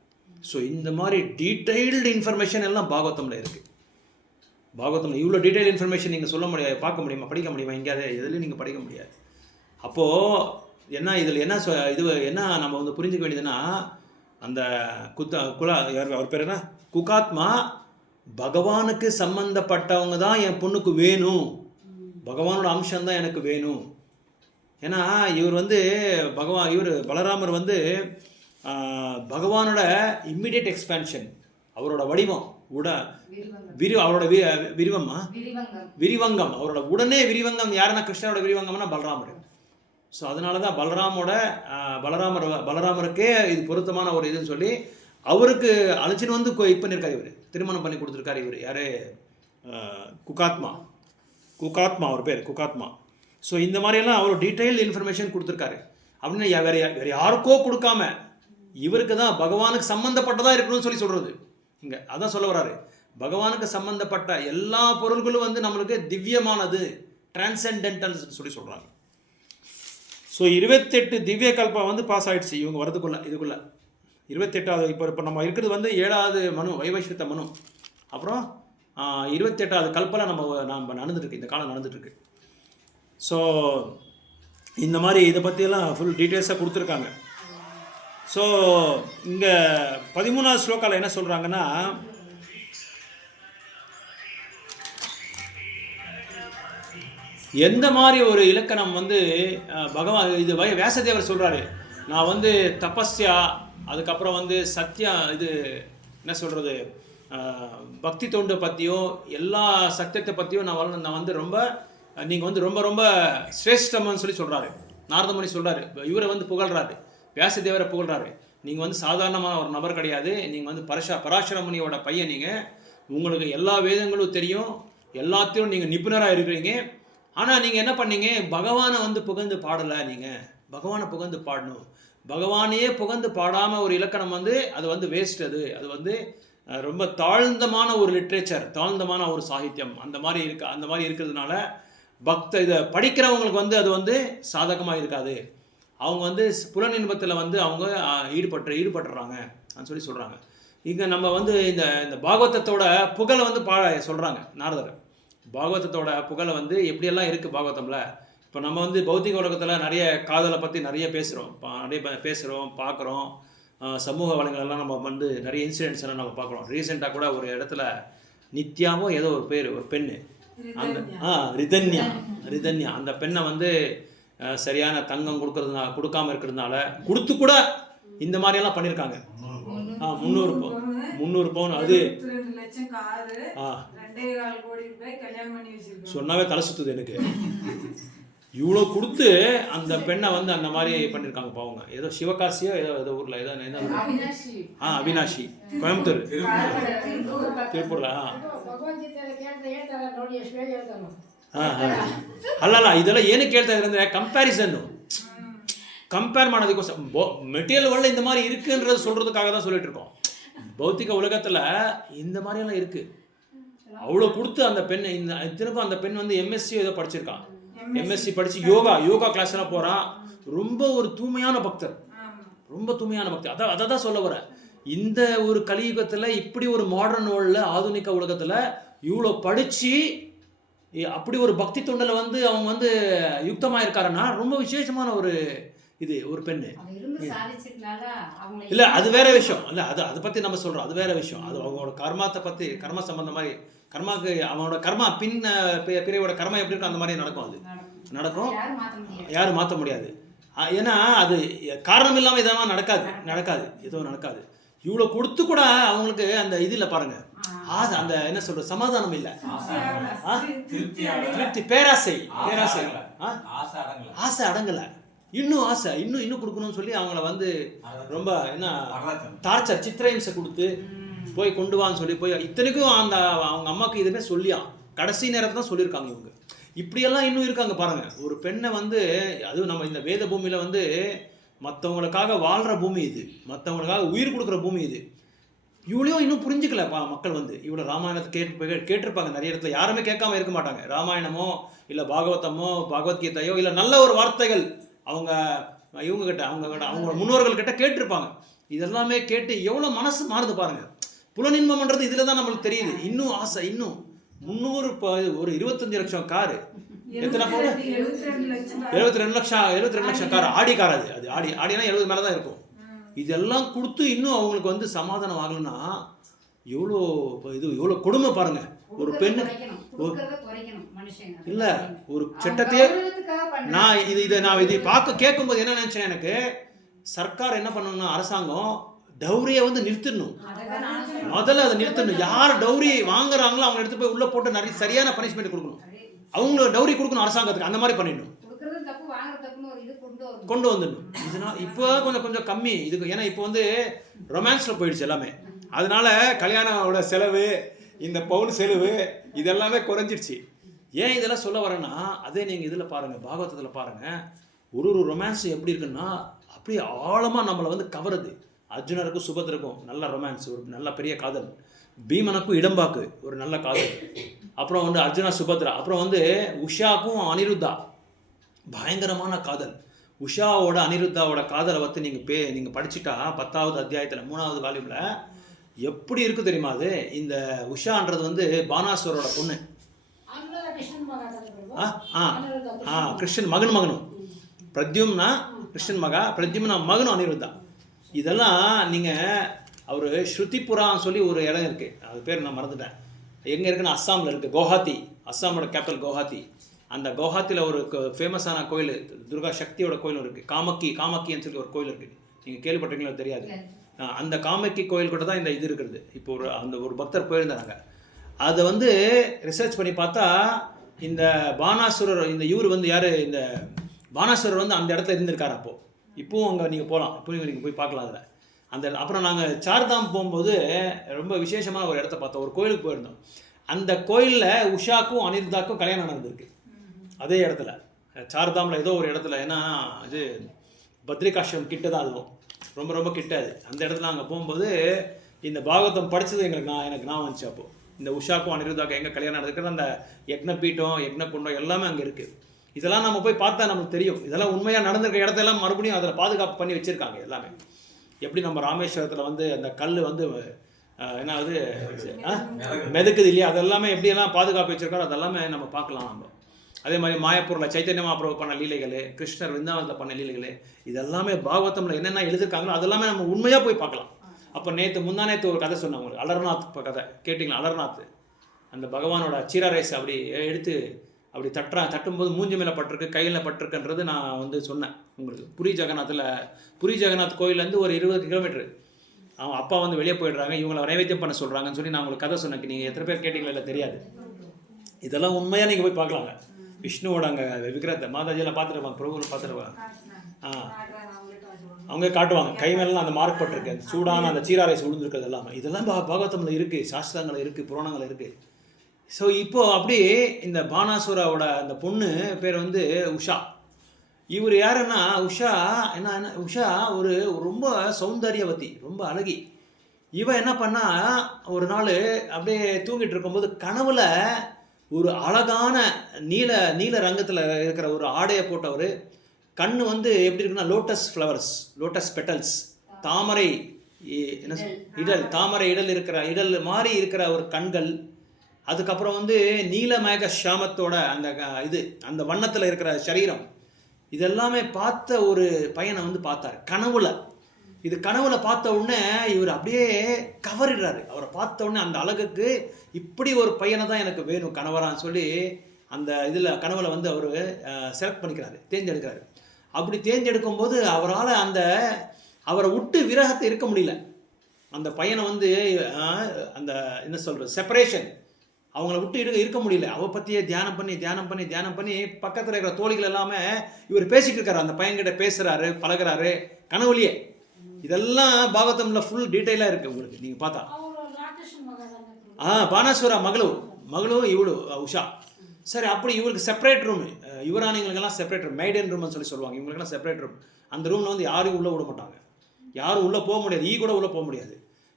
ஸோ இந்த மாதிரி டீட்டெயில்டு இன்ஃபர்மேஷன் எல்லாம் பாகவதமில் இருக்குது. பாகவதமில் இவ்வளோ டீட்டெயில் இன்ஃபர்மேஷன் நீங்கள் சொல்ல முடியாது, பார்க்க முடியுமா, படிக்க முடியுமா, எங்கேயாவது எதுலேயும் நீங்கள் படிக்க முடியாது. அப்போது என்ன இதில் என்ன இது என்ன நம்ம வந்து புரிஞ்சுக்க வேண்டியதுன்னா, அந்த அவர் பேர் என்ன, குகாத்மா பகவானுக்கு சம்பந்தப்பட்டவங்க தான் என் பொண்ணுக்கு வேணும், பகவானோட அம்சம் தான் எனக்கு வேணும். ஏன்னா இவர் வந்து பலராமர் வந்து பகவானோட இம்மிடியேட் எக்ஸ்பேன்ஷன், அவரோட வடிவம் அவரோட விரிவங்கம், அவரோட உடனே விரிவங்கம் யாருன்னா கிருஷ்ணரோட விரிவங்கம்னா பலராமர். ஸோ அதனால தான் பலராமருக்கே இது பொருத்தமான ஒரு இதுன்னு சொல்லி அவருக்கு அழைச்சின்னு வந்து இது பண்ணியிருக்காரு, இவர் திருமணம் பண்ணி கொடுத்துருக்காரு. இவர் யார், குகாத்மா அவர் பேர் குகாத்மா. ஸோ இந்த மாதிரியெல்லாம் அவர் டீட்டெயில் இன்ஃபர்மேஷன் கொடுத்துருக்காரு. அப்படின்னு வேறு யாருக்கோ கொடுக்காம இவருக்கு தான் பகவானுக்கு சம்மந்தப்பட்டதாக இருக்கணும்னு சொல்லி சொல்கிறது இங்கே. அதான் சொல்ல வர்றாரு, பகவானுக்கு சம்மந்தப்பட்ட எல்லா பொருள்களும் வந்து நம்மளுக்கு திவ்யமானது, டிரான்சென்டென்டல் சொல்லி சொல்கிறாங்க. ஸோ 28 திவ்ய கல்பம் வந்து பாஸ் ஆகிடுச்சு இவங்க வரதுக்குள்ளே. இதுக்குள்ளே 28வது இப்போ நம்ம இருக்கிறது வந்து 7வது மனு, வைவஸ்வத மனு. அப்புறம் 28வது கல்பெல்லாம் நம்ம நடந்துட்டுருக்கு, இந்த காலம் நடந்துட்டுருக்கு. ஸோ இந்த மாதிரி இதை பற்றியெல்லாம் ஃபுல் டீட்டெயில்ஸாக கொடுத்துருக்காங்க. ஸோ இங்கே 13வது ஸ்லோகாவில் என்ன சொல்கிறாங்கன்னா, எந்த மாதிரி ஒரு இலக்கணம் வந்து பகவான் இது வியாசதேவர் சொல்கிறாரு, நான் வந்து தபஸ்யா, அதுக்கப்புறம் வந்து சத்யா, இது என்ன சொல்கிறது, பக்தி தொண்டு பற்றியோ எல்லா சத்தியத்தை பற்றியும் நான் வந்து ரொம்ப நீங்கள் வந்து ரொம்ப ரொம்ப சிரேஷ்டம்னு சொல்லி சொல்கிறாரு. நாரதமுனி சொல்கிறாரு, இவரை வந்து புகழ்கிறாரு, வியாசதேவரை புகழ்கிறாரு. நீங்கள் வந்து சாதாரணமான ஒரு நபர் கிடையாது, நீங்கள் வந்து பராசர முனியோட பையன், நீங்கள் உங்களுக்கு எல்லா வேதங்களும் தெரியும், எல்லாத்தையும் நீங்கள் நிபுணராக இருக்கிறீங்க. ஆனால் நீங்கள் என்ன பண்ணீங்க, பகவானை வந்து புகழ்ந்து பாடலை. நீங்கள் பகவானை புகழ்ந்து பாடணும், பகவானையே புகழ்ந்து பாடாமல் ஒரு இலக்கணம் வந்து அது வந்து வேஸ்ட். அது வந்து ரொம்ப தாழ்ந்தமான ஒரு லிட்ரேச்சர், தாழ்ந்தமான ஒரு சாகித்யம். அந்த மாதிரி இருக்கிறதுனால இதை படிக்கிறவங்களுக்கு வந்து அது வந்து சாதகமாக இருக்காது. அவங்க வந்து புலன் இன்பத்தில் வந்து அவங்க ஈடுபட்டுறாங்க சொல்லி சொல்கிறாங்க. இங்கே நம்ம வந்து இந்த பாகவதத்தோட புகழை வந்து சொல்கிறாங்க நாரதர். பாகவதத்தோட புகழை வந்து எப்படியெல்லாம் இருக்குது பாகவதமில். இப்போ நம்ம வந்து பௌத்திக உலகத்தில் நிறைய காதலை பற்றி நிறைய பேசுகிறோம், பார்க்குறோம். சமூக வளங்களெல்லாம் நம்ம வந்து நிறைய இன்சிடென்ட்ஸ் எல்லாம் நம்ம பார்க்குறோம். ரீசெண்டாக கூட ஒரு இடத்துல நித்யாவும் ஏதோ ஒரு பேர், ஒரு பெண்ணு, அந்த ரிதன்யா அந்த பெண்ணை வந்து சரியான தங்கம் கொடுக்காம இருக்கிறதுனால கொடுத்து கூட இந்த மாதிரியெல்லாம் பண்ணியிருக்காங்க. 300 பவுன், அது 2 லட்சம் காரு, 2.25 கோடி ரூபாய் கல்யாணம் பண்ணி வச்சிருக்காங்க. சொன்னாவே தலை சுத்துது எனக்கு. இவ்வளோ கொடுத்து அந்த பெண்ணை வந்து அந்த மாதிரி பண்ணியிருக்காங்க பாவங்க. ஏதோ சிவகாசியோ ஏதோ ஊரில் ஏதோ என்ன, அவினாஷி, கோயம்புத்தூர், திருப்பூரில். ಅಲ್ಲಲ್ಲ ಇದೆಲ್ಲ ಏನಕ್ಕೆ ಹೇಳ್ತಾ ಇದ್ದಾರೆ ಅಂದರೆ கம்பேரிசன்னு, கம்பேர் பண்ணதுக்கோசம். மெட்டீரியல் வேர்ல்டில் இந்த மாதிரி இருக்குன்றது சொல்கிறதுக்காக தான் சொல்லிட்டு இருக்கோம். பௌத்திக உலகத்தில் இந்த மாதிரியெல்லாம் இருக்குது. அவ்வளோ கொடுத்து அந்த பெண் திரும்ப அந்த பெண் வந்து எம்எஸ்சி ஏதோ படிச்சிருக்கான், எம்எஸ்சி படித்து யோகா கிளாஸ் எல்லாம் போகிறான். ரொம்ப ஒரு தூய்மையான பக்தர், ரொம்ப தூய்மையான பக்தர். அதை தான் சொல்ல வரேன். இந்த ஒரு கலியுகத்தில் இப்படி ஒரு மாடர்ன் வேர்ல்டில், ஆதுனிக உலகத்தில் இவ்வளோ படித்து அப்படி ஒரு பக்தி தொண்டில் வந்து அவங்க வந்து யுக்தமாக இருக்காருன்னா ரொம்ப விசேஷமான ஒரு பெண்ணு இல்லை. அது வேற விஷயம் இல்லை, அதை பற்றி நம்ம சொல்கிறோம், அது வேற விஷயம். அது அவங்களோட கர்மத்தை பற்றி, கர்ம சம்பந்தம் மாதிரி, கர்மாக்கு அவனோட கர்மா பிரிவோட கர்மா எப்படி இருக்கும் அந்த மாதிரி நடக்கும். அது நடக்கும், யாரும் மாற்ற முடியாது. ஏன்னா அது காரணம் இல்லாமல் இதெல்லாம் நடக்காது, எதுவும் நடக்காது. இவ்வளோ கொடுத்து கூட அவங்களுக்கு அந்த இதில் பாருங்க, அந்த என்ன சொல்ற சமாதானம் இல்லை, திருப்தி, பேராசை ஆசை அடங்கலை. இன்னும் ஆசை, இன்னும் இன்னும் கொடுக்கணும்னு சொல்லி அவங்கள வந்து ரொம்ப என்ன டார்ச்சர், சித்திரஹிம்சை கொடுத்து போய் கொண்டு வான்னு சொல்லி போய் இத்தனைக்கும் அந்த அவங்க அம்மாவுக்கு இதுமே சொல்லியா கடைசி நேரத்தில் தான் சொல்லியிருக்காங்க இவங்க. இப்படியெல்லாம் இன்னும் இருக்காங்க பாருங்க. ஒரு பெண்ணை வந்து, அதுவும் நம்ம இந்த வேத பூமியில் வந்து மற்றவங்களுக்காக வாழ்கிற பூமி இது, மற்றவங்களுக்காக உயிர் கொடுக்குற பூமி இது. இவ்வளையும் இன்னும் புரிஞ்சுக்கல மக்கள் வந்து. இவ்வளோ ராமாயணத்தை கேட்டிருப்பாங்க நிறைய இடத்துல, யாருமே கேட்காம இருக்க மாட்டாங்க. ராமாயணமோ இல்லை பாகவதமோ பகவத்கீதையோ இல்லை நல்ல ஒரு வார்த்தைகள் அவங்க இவங்ககிட்ட அவங்க முன்னோர்கள்கிட்ட கேட்டிருப்பாங்க. இதெல்லாமே கேட்டு எவ்வளோ மனசு மாறுது பாருங்க. புலனின்பம்ன்றது இதில் தான் நம்மளுக்கு தெரியுது. இன்னும் ஆசை, இன்னும் 300 ஒரு 25 லட்சம் காரு, எத்தனை பவுன், 72 லட்சம் கார், ஆடி கார். அது ஆடினா 70 மேலே தான் இருக்கும். இதெல்லாம் கொடுத்து இன்னும் அவங்களுக்கு வந்து சமாதானம் ஆகலைன்னா எவ்வளோ எவ்வளோ கொடுமை பாருங்க. ஒரு பெண்ணு இல்லை, ஒரு சட்டத்தையே நான் இதை பார்க்க கேட்கும்போது என்ன நினச்சேன், எனக்கு சர்க்கார் என்ன பண்ணணும்னா அரசாங்கம் டௌரியை வந்து நிறுத்தணும். முதல்ல அதை நிறுத்தணும். யார் டௌரி வாங்குறாங்களோ அவங்க எடுத்து போய் உள்ள போட்டு நிறைய சரியான பனிஷ்மெண்ட் கொடுக்கணும். அவங்களுக்கு டௌரி கொடுக்கணும் அரசாங்கத்துக்கு, அந்த மாதிரி பண்ணிடணும், கொண்டு வந்துடணும். இதனால் இப்போ கொஞ்சம் கம்மி இதுக்கு. ஏன்னா இப்போ வந்து ரொமான்ஸில் போயிடுச்சு எல்லாமே. அதனால கல்யாணோட செலவு, இந்த பவுன் செலவு இதெல்லாமே குறைஞ்சிடுச்சு. ஏன் இதெல்லாம் சொல்ல வரேன்னா, அதே நீங்கள் இதில் பாருங்கள், பாகவதத்தில் பாருங்கள், ஒரு ரொமான்ஸ் எப்படி இருக்குன்னா அப்படியே ஆழமாக நம்மளை வந்து கவருது. அர்ஜுனருக்கும் சுபத்ருக்கும் நல்ல ரொமான்ஸ், ஒரு நல்ல பெரிய காதல். பீமனுக்கும் இடம்பாக்கு ஒரு நல்ல காதல். அப்புறம் வந்து அர்ஜுனா சுபத்ரா. அப்புறம் வந்து உஷாக்கும் அனிருத்தா பயங்கரமான காதல். உஷாவோட அனிருத்தாவோட காதலை வந்து நீங்கள் படிச்சுட்டா 10வது அத்தியாயத்தில் 3வது வால்யூமில் எப்படி இருக்குது தெரியுமா? அது இந்த உஷான்றது வந்து பானாசுரோட பொண்ணு. கிருஷ்ணன் மகனும் பிரத்யும்னா கிருஷ்ணன் பிரத்யும்னா மகனும் அனிருத்தா. இதெல்லாம் நீங்கள் அவர் ஸ்ருதிபுரான்னு சொல்லி ஒரு இடம் இருக்குது, அது பேர் நான் மறந்துட்டேன். எங்கே இருக்குன்னு அஸ்ஸாமில் இருக்குது, குவஹாத்தி, அஸ்ஸாமோட கேபிட்டல் குவஹாத்தி. அந்த குவஹாத்தியில் ஒரு ஃபேமஸான கோயில், துர்கா சக்தியோட கோயில் இருக்குது, காமக்கின்னு சொல்லி ஒரு கோயில் இருக்குது. நீங்கள் கேள்விப்பட்டீங்களோ தெரியாது. அந்த காமக்கி கோயில் கூட தான் இந்த இது இருக்கிறது. இப்போ ஒரு பக்தர் போயிருந்தாங்க. அதை வந்து ரிசர்ச் பண்ணி பார்த்தா இந்த பானாசுரர், இந்த இவர் வந்து யார், இந்த பானாசுரர் வந்து அந்த இடத்துல இருந்திருக்காரு. அப்போது இப்போவும் அங்கே நீங்கள் போகலாம், இப்போவும் நீங்கள் போய் பார்க்கலாம் அதில் அந்த. அப்புறம் நாங்கள் சார்தாம் போகும்போது ரொம்ப விசேஷமான ஒரு இடத்த பார்த்தோம், ஒரு கோயிலுக்கு போயிருந்தோம். அந்த கோயிலில் உஷாக்கும் அனிருத்தாக்கும் கல்யாணம் நடந்திருக்கு அதே இடத்துல, சார்தாமில் ஏதோ ஒரு இடத்துல. ஏன்னா இது பத்ரிகாஷ்ரம் கிட்ட தான், அதுவும் ரொம்ப ரொம்ப கிட்ட. அது அந்த இடத்துல நாங்கள் போகும்போது இந்த பாகவதம் படித்தது எனக்கு நான் வந்துச்சு. அப்போது இந்த உஷாக்கும் அனிருத்தாக்கும் எங்கே கல்யாணம் நடந்துக்கிறது, அந்த யக்னபீட்டம் யக்னகுண்டம் எல்லாமே அங்கே இருக்குது. இதெல்லாம் நம்ம போய் பார்த்தா நமக்கு தெரியும். இதெல்லாம் உண்மையாக நடந்திருக்க இடத்தெல்லாம் மறுபடியும் அதில் பாதுகாப்பு பண்ணி வச்சுருக்காங்க எல்லாமே. எப்படி நம்ம ராமேஸ்வரத்தில் வந்து அந்த கல் வந்து என்ன அது மெதுக்குது இல்லையா, அதெல்லாமே எப்படியெல்லாம் பாதுகாப்பு வச்சுருக்காரோ அதெல்லாமே நம்ம பார்க்கலாம். நம்ம அதே மாதிரி மாயப்பூரில் சைத்தன்ய மகாபிரபு பண்ண லீலைகள், கிருஷ்ணர் விருந்தாவனத்தில் பண்ண லீலைகள், இதெல்லாமே பாகவதமில் என்னென்ன எழுதிருக்காங்களோ அதெல்லாமே நம்ம உண்மையாக போய் பார்க்கலாம். அப்போ முந்தானேத்து ஒரு கதை சொன்னாங்க உங்களுக்கு, அலர்நாத் கதை கேட்டிங்களா? அலர்நாத் அந்த பகவானோட சீரா ரைஸ் அப்படி எடுத்து அப்படி தட்டும்போது மூஞ்சி மேலே பட்டிருக்கு, கையில் பட்டிருக்குன்றது நான் வந்து சொன்னேன் உங்களுக்கு. புரி ஜெகநாத் கோயிலேருந்து ஒரு 20 கிலோமீட்டரு. அவங்க அப்பா வந்து வெளியே போயிடுறாங்க, இவங்களை நைவேத்தியம் பண்ண சொல்கிறாங்கன்னு சொல்லி நான் உங்களுக்கு கதை சொன்னேன். நீங்கள் எத்தனை பேர் கேட்டிங்களா இல்லை தெரியாது. இதெல்லாம் உண்மையாக நீங்கள் போய் பார்க்கலாங்க. விஷ்ணுவோட அங்கே விக்கிரத்தை மாதாஜியில் பார்த்துருப்பாங்க, பிரபுவில் பார்த்துருப்பாங்க. அவங்க காட்டுவாங்க, கை மேலாம் அந்த மார்க் பட்டிருக்கு, அந்த சூடான அந்த சீரா ரைஸ் விழுந்துருக்கிறது எல்லாமே. இதெல்லாம் பாகவதமில் இருக்குது, சாஸ்திரங்கள் இருக்குது, புராணங்கள் இருக்குது. ஸோ இப்போது அப்படி இந்த பானாசுராவோட அந்த பொண்ணு பேர் வந்து உஷா. இவர் யாருன்னா உஷா உஷா ஒரு ரொம்ப சௌந்தரியவதி, ரொம்ப அழகி. இவன் என்ன பண்ணா, ஒரு நாள் அப்படியே தூங்கிட்டு இருக்கும்போது கனவுல ஒரு அழகான நீல ரங்கத்தில் இருக்கிற ஒரு ஆடையை போட்டவர், கண்ணு வந்து எப்படி இருக்குன்னா லோட்டஸ் ஃப்ளவர்ஸ், லோட்டஸ் பெட்டல்ஸ், தாமரை இதழ் இருக்கிற இதழ் மாதிரி இருக்கிற ஒரு கண்கள். அதுக்கப்புறம் வந்து நீலமேக ஷாமத்தோட அந்த வண்ணத்தில் இருக்கிற சரீரம். இதெல்லாமே பார்த்த ஒரு பையனை வந்து பார்த்தார் கனவுல. இது கனவுல பார்த்த உடனே இவர் அப்படியே கவரிடுறாரு. அவரை பார்த்த உடனே அந்த அழகுக்கு இப்படி ஒரு பையனை தான் எனக்கு வேணும் கணவரான்னு சொல்லி அந்த இதில் கனவுல வந்து அவர் செலக்ட் பண்ணிக்கிறாரு, தேர்ந்தெடுக்கிறாரு. அப்படி தேர்ந்தெடுக்கும் போது அவரால் அவரை விட்டு விரகத்தை இருக்க முடியல. அந்த பையனை வந்து அந்த என்ன சொல்கிறது செப்பரேஷன், அவங்கள விட்டு இருக்க முடியல. அவள் பற்றியே தியானம் பண்ணி பக்கத்தில் இருக்கிற தோழிகள் எல்லாமே இவர் பேசிகிட்டு இருக்காரு, அந்த பையன்கிட்ட பேசுகிறாரு, பழகிறாரு கனவுலையே. இதெல்லாம் பாகவதம்ல ஃபுல் டீட்டெயிலாக இருக்குது உங்களுக்கு நீங்கள் பார்த்தா. பானாசுரா மகளும் இவளு உஷா. சரி, அப்படி இவளுக்கு செப்பரேட் ரூம், யுவராணிங்களுக்கெல்லாம் செப்பரேட் ரூம், மெய்டன் ரூம்னு சொல்லுவாங்க. இவங்களுக்கெல்லாம் செப்பரேட் ரூம். அந்த ரூமில் வந்து யாரும் உள்ளே விட மாட்டாங்க, யாரும் உள்ளே போக முடியாது, கூட உள்ளே போக முடியாது.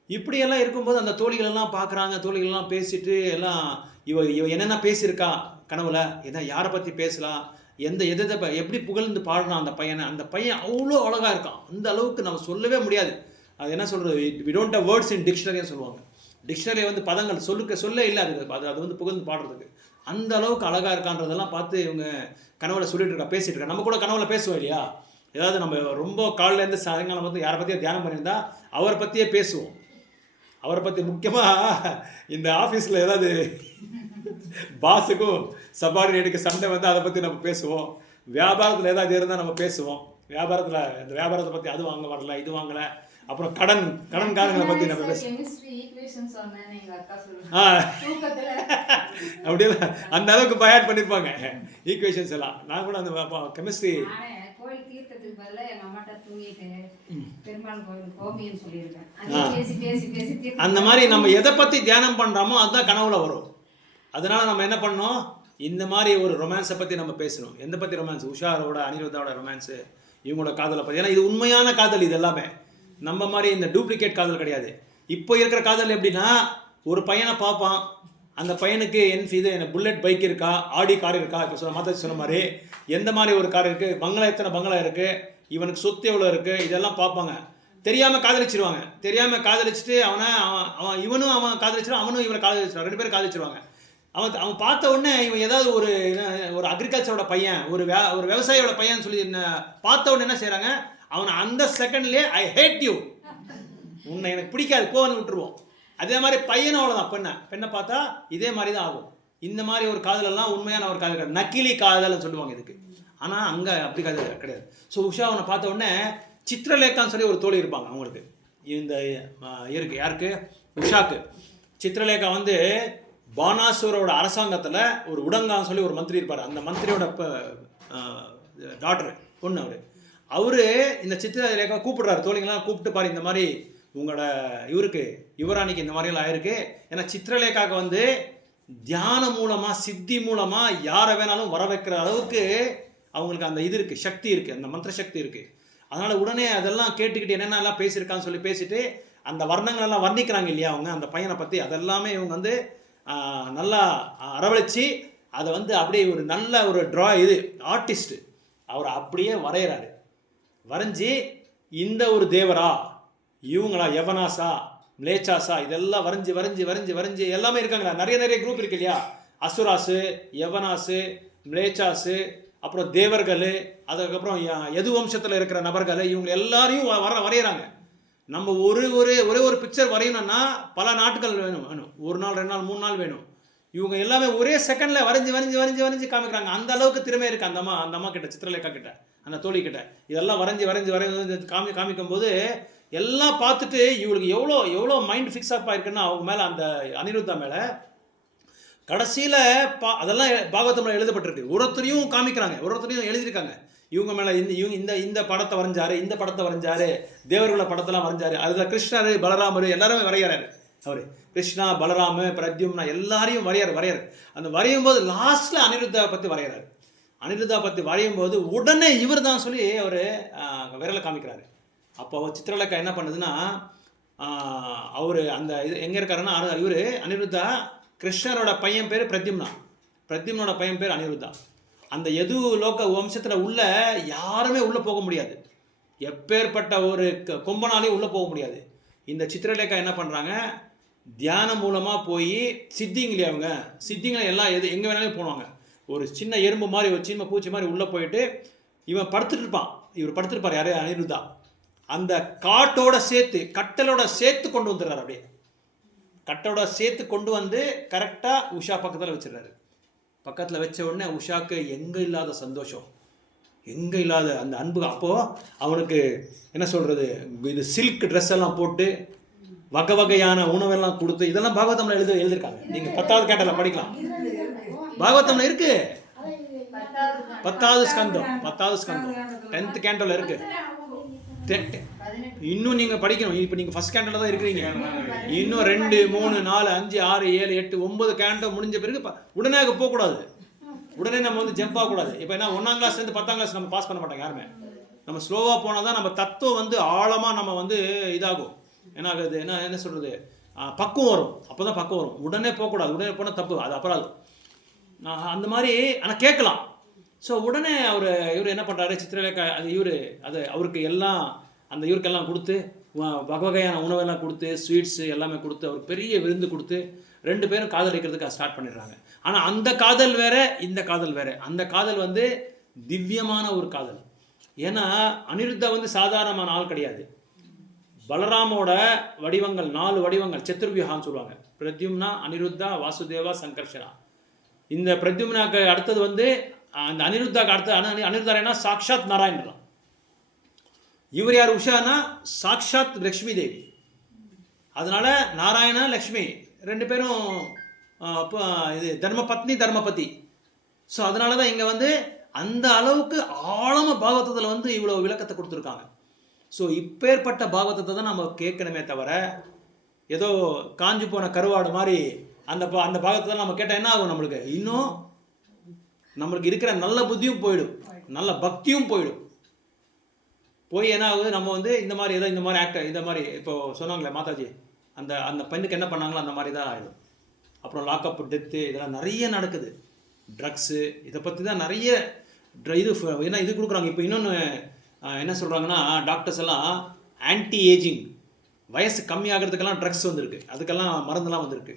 இப்படியெல்லாம் இருக்கும்போது அந்த தோழிகளெல்லாம் பார்க்குறாங்க, தோழிகளெல்லாம் பேசிட்டு எல்லாம் இவ என்னென்ன பேசியிருக்கா கனவுல, என்ன யாரை பற்றி பேசலாம், எதை எப்படி புகழ்ந்து பாடுறான் அந்த பையன் அவ்வளோ அழகாக இருக்கான். அந்த அளவுக்கு நம்ம சொல்லவே முடியாது. அது என்ன சொல்கிறது, we don't have words in டிக்ஷனரின்னு சொல்லுவாங்க. டிக்ஷனரி வந்து பதங்கள் சொல்ல இல்லை அது வந்து புகழ்ந்து பாடுறதுக்கு. அந்த அளவுக்கு அழகாக இருக்கான்றதெல்லாம் பார்த்து இவங்க கனவுல சொல்லிட்டு இருக்கா, பேசிட்டு இருக்கா. நம்ம கூட கனவுல பேசுவோம் இல்லையா, ஏதாவது நம்ம ரொம்ப காலிலேருந்து சாயங்காலம் பார்த்து யாரை பற்றியே தியானம் பண்ணியிருந்தா அவரை பற்றியே பேசுவோம். அவரை பற்றி முக்கியமாக இந்த ஆஃபீஸில் ஏதாவது பாஸுக்கும் சபார்டினேட்டுக்கு சண்டை வந்து அதை பற்றி நம்ம பேசுவோம். வியாபாரத்தில் ஏதாவது இருந்தால் நம்ம பேசுவோம். இந்த வியாபாரத்தை பற்றி அது வாங்க வரல, இது வாங்கலை. அப்புறம் கடன்காரங்களை பற்றி நம்ம பேசுவோம். அப்படியெல்லாம் அந்த அளவுக்கு பயாட் பண்ணியிருப்பாங்க ஈக்குவேஷன்ஸ் எல்லாம். நான் கூட அந்த கெமிஸ்ட்ரி கோயில் தீர்த்தத்துக்கு பதிலாக எங்கள் அம்மாட்ட தூங்கிட்டு பெருமாள் கோயில் கோமின்னு சொல்லியிருக்கேன். அந்த மாதிரி நம்ம எதை பற்றி தியானம் பண்ணுறோமோ அதுதான் கனவுல வரும். அதனால நம்ம என்ன பண்ணோம், இந்த மாதிரி ஒரு ரொமான்ஸை பற்றி நம்ம பேசணும். எந்த பற்றி ரொமான்ஸ், உஷாரோட அனிருத்தாவோட ரொமான்ஸு, இவங்களோட காதலை பற்றி. ஏன்னா இது உண்மையான காதல், இது எல்லாமே நம்ம மாதிரி இந்த டூப்ளிகேட் காதல் கிடையாது. இப்போ இருக்கிற காதல் எப்படின்னா, ஒரு பையனை பார்ப்பான், அந்த பையனுக்கு இது புல்லட் பைக் இருக்கா, ஆடி கார் இருக்கா, இப்போ மாதாஜி சொன்ன மாதிரி எந்த மாதிரி ஒரு கார் இருக்குது, எத்தனை பங்களா இருக்குது, இவனுக்கு சொத்து எவ்வளோ இருக்குது, இதெல்லாம் பார்ப்பாங்க. தெரியாமல் காதலிச்சிருவாங்க. தெரியாமல் காதலிச்சுட்டு இவனும் காதலிச்சிருவான், அவனும் இவரை காதலிச்சிருவான், 2 பேரும் காதலிச்சிருவாங்க. அவன் பார்த்த உடனே இவன் ஏதாவது ஒரு அக்ரிகல்ச்சரோட பையன், ஒரு விவசாயியோட பையன் சொல்லி பார்த்த உடனே என்ன செய்கிறாங்க, அவனை அந்த செகண்ட்லேயே ஐ ஹேட் யூ, உன்னை எனக்கு பிடிக்காது போன்னு விட்டுருவோம். அதே மாதிரி பையனும் அவ்வளோதான். பெண்ணை பார்த்தா இதே மாதிரி தான் ஆகும். இந்த மாதிரி ஒரு காதலெல்லாம் உண்மையான ஒரு காதல் கிடையாது, நக்கிலி காதல்னு சொல்லுவாங்க இதுக்கு. ஆனால் அங்கே அப்படி காதல் கிடையாது. ஸோ உஷா அவனை பார்த்த உடனே சித்திரலேகான்னு சொல்லி ஒரு தோழி இருப்பாங்க அவங்களுக்கு. இந்த இருக்கு யாருக்கு, உஷாக்கு. சித்திரலேகா வந்து பானாசுரோட அரசாங்கத்தில் ஒரு உடங்கான்னு சொல்லி ஒரு மந்திரி இருப்பார். அந்த மந்திரியோட டாக்டர் பொண்ணு. அவரு இந்த சித்திரலேகா கூப்பிடுறாரு, தோழிங்களாம் கூப்பிட்டு பாரு, இந்த மாதிரி உங்களோட யுவராணிக்கு இந்த மாதிரியெல்லாம் ஆயிருக்கு. ஏன்னா சித்திரலேகாவுக்கு வந்து தியானம் மூலமாக சித்தி மூலமாக யாரை வேணாலும் வர வைக்கிற அளவுக்கு அவங்களுக்கு அந்த இது இருக்குது, சக்தி இருக்குது, அந்த மந்திர சக்தி இருக்குது. அதனால் உடனே அதெல்லாம் கேட்டுக்கிட்டு என்னென்னலாம் பேசியிருக்கான்னு சொல்லி பேசிட்டு அந்த வர்ணங்களெல்லாம் வர்ணிக்கிறாங்க இல்லையா அவங்க அந்த பையனை பற்றி. அதெல்லாமே இவங்க வந்து நல்லா அரவழைச்சி அதை வந்து அப்படியே ஒரு நல்ல ஒரு ஆர்டிஸ்ட்டு அவர் அப்படியே வரைகிறாரு. வரைஞ்சி இந்த ஒரு தேவரா, இவங்களா, யவனாசா, மிலேச்சாசா, இதெல்லாம் வரைஞ்சி எல்லாமே இருக்காங்களா. நிறைய குரூப் இருக்கு இல்லையா, அசுராசு, யவனாசு, மிலேச்சாசு, அப்புறம் தேவர்கள், அதுக்கப்புறம் எது வம்சத்தில் இருக்கிற நபர்கள், இவங்க எல்லாரையும் வரைகிறாங்க. நம்ம ஒரே பிக்சர் வரையணும்னா பல நாட்கள் வேணும், 1 நாள் 2 நாள் 3 நாள் வேணும். இவங்க எல்லாமே ஒரே செகண்டில் வரைஞ்சி காமிக்கிறாங்க. அந்த அளவுக்கு திறமை இருக்குது அந்த அம்மா கிட்ட, சித்திரலேகா கிட்ட, அந்த தோழி கிட்ட. இதெல்லாம் வரைஞ்சி காமிக்கும் போது எல்லாம் பார்த்துட்டு இவளுக்கு எவ்வளோ மைண்ட் ஃபிக்ஸ் அப் ஆயிருக்குன்னா அவங்க மேலே, அந்த அனிருத்தா மேலே. கடைசியில் அதெல்லாம் பாகவதம்ல எழுதப்பட்டிருக்கு. ஒருத்தரையும் காமிக்கிறாங்க, ஒருத்தரையும் எழுதியிருக்காங்க. இவங்க மேலே இந்த படத்தை வரைஞ்சாரு, தேவர்கள படத்தெல்லாம் வரைஞ்சாரு. அதில் கிருஷ்ணர், பலராமர் எல்லாருமே வரைகிறாரு. அவர் கிருஷ்ணா, பலராம, பிரத்யும்னா எல்லாரையும் வரையாரு. அந்த வரையும் போது லாஸ்ட்டில் அனிருத்தாவை பற்றி வரைகிறாரு. அனிருத்தாவை பற்றி வரையும் போது உடனே இவர் தான் சொல்லி அவர் விரலை காமிக்கிறாரு. அப்போ சித்திரலேகா என்ன பண்ணுதுன்னா, அவர் அந்த இது எங்கே இருக்காருன்னா, இவர் அனிருத்தா, கிருஷ்ணரோட பையன் பேர் பிரத்யும்னோட பையன் பேர் அனிருத்தா. அந்த எது லோக வம்சத்தில் உள்ள யாருமே உள்ளே போக முடியாது, எப்பேற்பட்ட ஒரு கொம்பனாலையும் உள்ளே போக முடியாது. இந்த சித்திரலேகா என்ன பண்ணுறாங்க, தியானம் மூலமாக போய் சித்திங்களே, அவங்க சித்திங்களை எல்லாம் எங்கே வேணாலும் போனாங்க. ஒரு சின்ன எறும்பு மாதிரி, ஒரு சின்ன பூச்சி மாதிரி உள்ளே போயிட்டு இவர் படுத்துருப்பார் யாரே அனிருத்தா. அந்த கட்டலோட சேர்த்து கொண்டு வந்துடுறாரு. அப்படியே கட்டோட சேர்த்து கொண்டு வந்து கரெக்டாக உஷா பக்கத்தில் வச்சிடறாரு. பக்கத்தில் வச்ச உடனே உஷாக்கு எங்கே இல்லாத சந்தோஷம், எங்கே இல்லாத அந்த அன்பு. அப்போது அவனுக்கு என்ன சொல்கிறது, இது சில்க் ட்ரெஸ் எல்லாம் போட்டு வகை வகையான உணவெல்லாம் கொடுத்து, இதெல்லாம் பாகவதம்ல எழுதியிருக்காங்க. நீங்கள் 10வது கேண்டலில் படிக்கலாம். பாகவதம்ல இருக்கு. 10வது ஸ்கந்தம் 10th கேண்டலில் இருக்கு. இன்னும் நீங்கள் படிக்கணும். இப்போ நீங்கள் ஃபர்ஸ்ட் கேண்டலில் தான் இருக்கிறீங்க. இன்னும் 2, 3, 4, 5, 6, 7, 8, 9 கேண்டல் முடிஞ்ச பிறகு உடனே அங்கே போகக்கூடாது. உடனே நம்ம வந்து ஜம்ப் ஆகக்கூடாது. இப்போ என்ன 1ஆம் கிளாஸ்லேருந்து 10ஆம் கிளாஸ் நம்ம பாஸ் பண்ண மாட்டாங்க யாருமே. நம்ம ஸ்லோவாக போனால் தான் நம்ம தத்துவம் வந்து ஆழமாக நம்ம வந்து இதாகும். ஏன்னா அது என்ன சொல்கிறது, பக்குவம் வரும். அப்போ தான் பக்குவம் வரும். உடனே போகக்கூடாது. உடனே போனால் தப்பு, அது அபராதம். அந்த மாதிரி ஆனால் கேட்கலாம். ஸோ உடனே இவர் என்ன பண்ணுறாரு, சித்திரலேகா அது அவருக்கு எல்லாம் அந்த இவருக்கெல்லாம் கொடுத்து வகை வகையான உணவெல்லாம் கொடுத்து, ஸ்வீட்ஸு எல்லாமே கொடுத்து, அவர் பெரிய விருந்து கொடுத்து 2 பேரும் காதலிக்கிறதுக்கு ஸ்டார்ட் பண்ணிடுறாங்க. ஆனால் அந்த காதல் வேற, இந்த காதல் வேற. அந்த காதல் வந்து திவ்யமான ஒரு காதல். ஏன்னா அனிருத்தா வந்து சாதாரணமான ஆள் கிடையாது. பலராமோட வடிவங்கள் 4 வடிவங்கள் சத்துர்வியூகான்னு சொல்லுவாங்க. பிரத்யும்னா, அனிருத்தா, வாசுதேவா, சங்கர்ஷனா. இந்த பிரத்யும்னாக்கு அடுத்தது வந்து அந்த அனிருத்தாக்கு அடுத்த அனிருத்தாரனா சாக்ஷாத் நாராயணன். இவர் யார், உஷானா சாக்ஷாத் லக்ஷ்மி தேவி. அதனால நாராயணா லக்ஷ்மி 2 பேரும் இது தர்மபத்னி தர்மபதி. ஸோ அதனால தான் இங்கே வந்து அந்த அளவுக்கு ஆழமாக பாகவதத்தில் வந்து இவ்வளோ விளக்கத்தை கொடுத்துருக்காங்க. ஸோ இப்பேற்பட்ட பாகவதத்தை தான் நம்ம கேட்கணுமே தவிர, ஏதோ காஞ்சி போன கருவாடு மாதிரி அந்த பாகத்தை நம்ம கேட்டால் என்ன ஆகும், நம்மளுக்கு இன்னும் நம்மளுக்கு இருக்கிற நல்ல புத்தியும் போயிடும், நல்ல பக்தியும் போயிடும். போய் என்ன ஆகுது, நம்ம வந்து இந்த மாதிரி ஏதோ இந்த மாதிரி ஆக்டர் இந்த மாதிரி இப்போ சொன்னாங்களே மாதாஜி, அந்த பெண்ணுக்கு என்ன பண்ணாங்களோ அந்த மாதிரி தான் ஆகிடும். அப்புறம் லாக்அப், டெத்து, இதெல்லாம் நிறைய நடக்குது. ட்ரக்ஸு, இதை பற்றி தான் நிறைய இது கொடுக்குறாங்க. இப்போ இன்னொன்று என்ன சொல்கிறாங்கன்னா, டாக்டர்ஸ் எல்லாம் ஆன்டி ஏஜிங், வயசு கம்மியாகிறதுக்கெல்லாம் ட்ரக்ஸ் வந்திருக்கு, அதுக்கெல்லாம் மருந்தெல்லாம் வந்திருக்கு.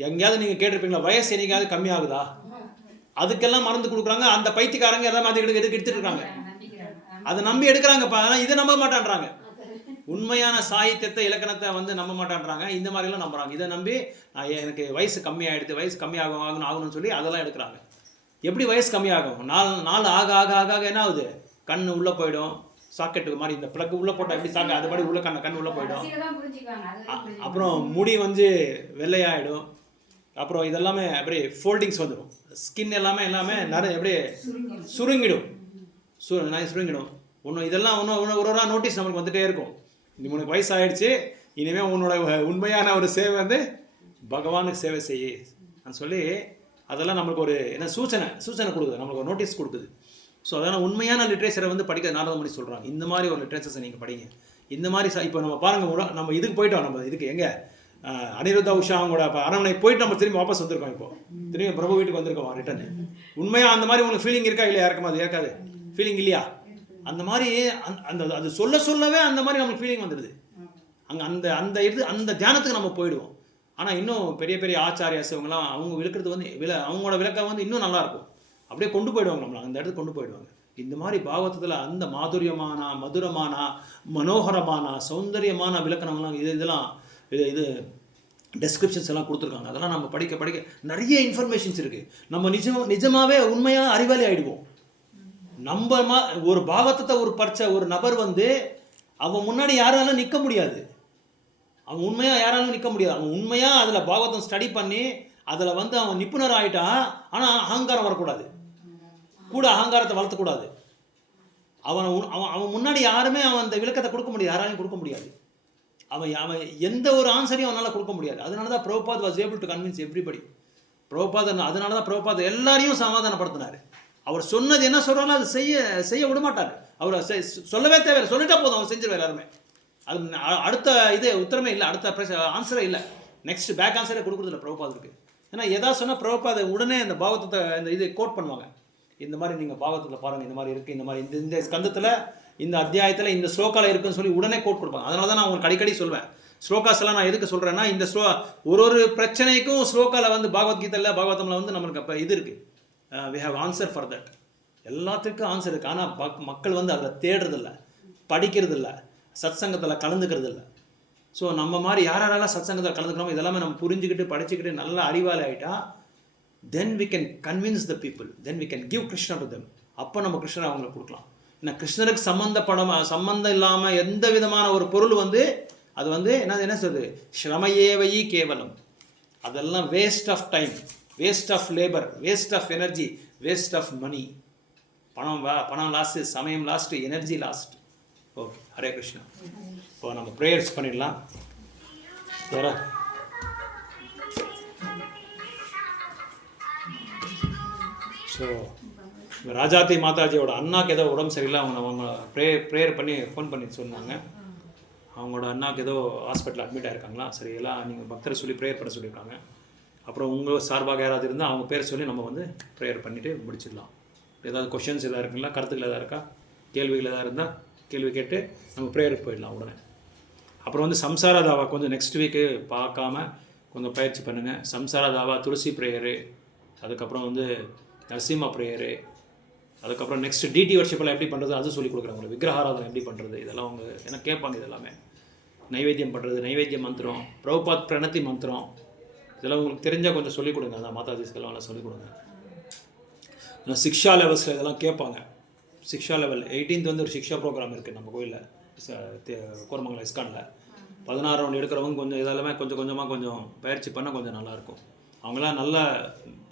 எங்கேயாவது நீங்கள் கேட்டிருப்பீங்களா வயசு என்னைக்காவது கம்மியாகுதா? அதுக்கெல்லாம் மருந்து கொடுக்குறாங்க. அந்த பைத்தியக்காரங்க எல்லாம் அது எடுத்துட்டு இருக்காங்க, அதை நம்பி எடுக்கிறாங்கப்பா. இதை நம்ப மாட்டான்றாங்க. உண்மையான சாகித்யத்தை இலக்கணத்தை வந்து நம்ப மாட்டான்றாங்க. இந்த மாதிரிலாம் நம்புறாங்க. இதை நம்பி எனக்கு வயசு கம்மியாகிடுது, வயசு ஆகணும்னு சொல்லி அதெல்லாம் எடுக்கிறாங்க. எப்படி வயசு கம்மியாகும்? நாள் ஆக ஆக ஆக ஆக என்ன ஆகுது, கண் உள்ளே போயிடும். சாக்கெட்டுக்கு மாதிரி இந்த பிளக்கு உள்ளே போட்டால் எப்படி சாக்க அது மாதிரி உள்ள கண் உள்ளே போயிடும். அப்புறம் முடி வந்து வெள்ளையாயிடும். அப்புறம் இதெல்லாமே அப்படியே ஃபோல்டிங்ஸ் வந்துடும். ஸ்கின் எல்லாமே அப்படியே சுருங்கிடும். சுருங்கிடும். இதெல்லாம் ஒரு நோட்டீஸ் நம்மளுக்கு வந்துகிட்டே இருக்கும். உனக்கு வயசு ஆகிடுச்சு, இனிமேல் உன்னோட உண்மையான ஒரு சேவை வந்து பகவானுக்கு சேவை செய்யன்னு சொல்லி அதெல்லாம் நம்மளுக்கு ஒரு என்ன சூச்சனை கொடுக்குது, நம்மளுக்கு ஒரு நோட்டீஸ் கொடுக்குது. ஸோ அதனால் உண்மையான லிட்ரேச்சரை வந்து படிக்க நாரதமுனி சொல்கிறாங்க. இந்த மாதிரி ஒரு லிட்ரேச்சர்ஸை நீங்கள் படிங்க. இந்த மாதிரி இப்போ நம்ம பாருங்கள், நம்ம இதுக்கு போயிட்டோம். நம்ம இதுக்கு எங்கே அனிருத்தா உஷா அவங்களோட அரண்மனை போயிட்டு நம்ம திரும்பி வாபஸ் வந்திருக்கோம். இப்போ திரும்பி பிரபு வீட்டுக்கு வந்திருக்கோம் ரிட்டர்னு. உண்மையாக அந்த மாதிரி உங்களுக்கு ஃபீலிங் இருக்கா இல்லையா? இறக்குமா? அது இருக்காது, ஃபீலிங் இல்லையா? அந்த மாதிரி அது சொல்லவே அந்த மாதிரி நமக்கு ஃபீலிங் வந்துடுது. அங்கே அந்த தியானத்துக்கு நம்ம போயிடுவோம். ஆனால் இன்னும் பெரிய பெரிய ஆச்சாரியாஸ் இவங்கெல்லாம் அவங்க விளக்குறது வந்து அவங்களோட விளக்கம் வந்து இன்னும் நல்லாயிருக்கும். அப்படியே கொண்டு போயிடுவாங்க, நம்மளை அந்த இடத்துக்கு கொண்டு போயிடுவாங்க. இந்த மாதிரி பாகவதத்தில் அந்த மாதுரியமான, மதுரமான, மனோகரமான, சௌந்தரியமான விளக்கணங்கள்லாம் இதெல்லாம் இது டெஸ்கிரிப்ஷன்ஸ் எல்லாம் கொடுத்துருக்காங்க. அதெல்லாம் நம்ம படிக்க நிறைய இன்ஃபர்மேஷன்ஸ் இருக்குது. நம்ம நிஜமாகவே உண்மையாக அறிவாளி ஆகிடுவோம். நம்ம ஒரு பாகவதத்தை ஒரு நபர் வந்து அவன் முன்னாடி யாராலும் நிற்க முடியாது. அவன் உண்மையாக யாராலும் நிற்க முடியாது. அவன் உண்மையாக அதில் பாகவதம் ஸ்டடி பண்ணி அதில் வந்து அவன் நிபுணர் ஆகிட்டான். ஆனால் அகங்காரம் வரக்கூடாது, கூட அகங்காரத்தை வளர்த்தக்கூடாது. அவன் முன்னாடி யாருமே அவன் அந்த விளக்கத்தை கொடுக்க முடியாது, யாராலையும் கொடுக்க முடியாது. அவன் எந்த ஒரு ஆன்சரையும் அவனால் கொடுக்க முடியாது. அதனால தான் Prabhupad was able to convince everybody. அதனால தான் பிரபுபாத் எல்லாரையும் சமாதானப்படுத்தினார். அவர் சொன்னது என்ன சொல்கிறாலும் அது செய்ய விடமாட்டார். அவர் சொல்லவே தேவையில்லை, சொல்லிட்டா போதும், அவர் செஞ்சிருவார் எல்லாருமே. அது அடுத்த உத்தரமே இல்லை, அடுத்த ஆன்சரே இல்லை, நெக்ஸ்ட் பேக் ஆன்சரே கொடுக்குறதில்ல பிரபுபாதுக்கு. ஏன்னா எதாவது சொன்னால் பிரபுபாத் உடனே இந்த பாகவதத்தை இந்த கோட் பண்ணுவாங்க. இந்த மாதிரி நீங்கள் பாகவதத்தில் பாருங்கள், இந்த மாதிரி இருக்குது, இந்த மாதிரி இந்த ஸ்கந்தத்தில் இந்த அத்தியாயத்தில் இந்த ஸ்லோக்காவில் இருக்குன்னு சொல்லி உடனே கோட் கொடுப்பாங்க. அதனால தான் நான் உங்களுக்கு அடிக்கடி சொல்வேன், ஸ்லோகாஸ் எல்லாம் நான் எதுக்கு சொல்கிறேன்னா, இந்த ஒரு பிரச்சனைக்கும் ஸ்லோக்காவில் வந்து பாகவத்கீதையில் பாகவதமில் வந்து நம்மளுக்கு அப்போ இது இருக்குது, we have answer for that. எல்லாத்துக்கும் ஆன்சர் இருக்குது. ஆனால் மக்கள் வந்து அதில் தேடுறதில்ல, படிக்கிறதில்ல, சத் சங்கத்தில் கலந்துக்கிறதில்ல. ஸோ நம்ம மாதிரி யாரெல்லாம் சத் சங்கத்தில் கலந்துக்கிறோமோ இதெல்லாமே நம்ம புரிஞ்சுக்கிட்டு படிச்சுக்கிட்டு நல்ல அறிவாளி ஆகிட்டா, then we can convince the people, then we can give Krishna to them. அப்போ நம்ம கிருஷ்ணரை அவங்களுக்கு கொடுக்கலாம். ஏன்னா கிருஷ்ணருக்கு சம்மந்தம் இல்லாமல் எந்த விதமான ஒரு பொருள் வந்து அது வந்து என்ன சொல்றது, ஸ்ரமயேவயி கேவலம், அதெல்லாம் waste of time, waste of labour, waste of energy, waste of money. பணம் லாஸ்ட்டு, சமயம் lost, energy lost. Okay, Hare Krishna. இப்போ நம்ம ப்ரேயர்ஸ் பண்ணிடலாம். வேற ஸோ ராஜாத்தி மாதாஜியோட அண்ணாக்கு ஏதோ உடம்பு சரியில்லை, அவங்க ப்ரேயர் பண்ணி ஃபோன் பண்ணி சொன்னாங்க. அவங்களோட அண்ணாக்கு ஏதோ ஹாஸ்பிட்டல் அட்மிட் ஆகிருக்காங்களா. சரி, எல்லாம் நீங்கள் பக்தரை சொல்லி ப்ரேயர் பண்ண சொல்லியிருக்காங்க. அப்புறம் உங்கள் சார்பாக யாராவது இருந்தால் அவங்க பேர் சொல்லி நம்ம வந்து ப்ரேயர் பண்ணிவிட்டு முடிச்சிடலாம். ஏதாவது கொஷின்ஸ் எதாவது இருக்குங்களா, கருத்துக்கள் எதாவது இருக்கா, கேள்விகள் எதாவது இருந்தால் கேள்வி கேட்டு நம்ம ப்ரேயருக்கு போயிடலாம் உடனே. அப்புறம் வந்து சம்சார தாவா கொஞ்சம் நெக்ஸ்ட் வீக்கு பார்க்காம கொஞ்சம் பயிற்சி பண்ணுங்கள். சம்சார தாவா, துளசி ப்ரேயரு, அதுக்கப்புறம் வந்து நரசிம்ம ப்ரேயரு, அதுக்கப்புறம் நெக்ஸ்ட் டிடி வர்ஷிப்பெல்லாம் எப்படி பண்ணுறது அது சொல்லிக் கொடுக்குறாங்க. விக்கிரகாராதனை எப்படி பண்ணுறது இதெல்லாம் அவங்க என்ன கேட்பாங்க. இதெல்லாமே நைவேத்தியம் பண்ணுறது, நைவேத்திய மந்திரம், பிரபுபாத் பிரணத்தி மந்திரம், இதெல்லாம் உங்களுக்கு தெரிஞ்சால் கொஞ்சம் சொல்லிக் கொடுங்க. அதான் மாதாஜிஸ்கெல்லாம் சொல்லிக் கொடுங்க. சிக்ஷா லெவல்ஸில் இதெல்லாம் கேட்பாங்க. சிக்ஷா லெவல் 18th வந்து ஒரு சிக்ஷா ப்ரோக்ராம் இருக்குது நம்ம கோயிலில், கோரமங்கலம் இஸ்கானில். 16 ரவுண்ட் எடுக்கிறவங்க கொஞ்சம் இதெல்லாமே கொஞ்சம் கொஞ்சமாக கொஞ்சம் பயிற்சி பண்ணால் கொஞ்சம் நல்லாயிருக்கும். அவங்களாம் நல்லா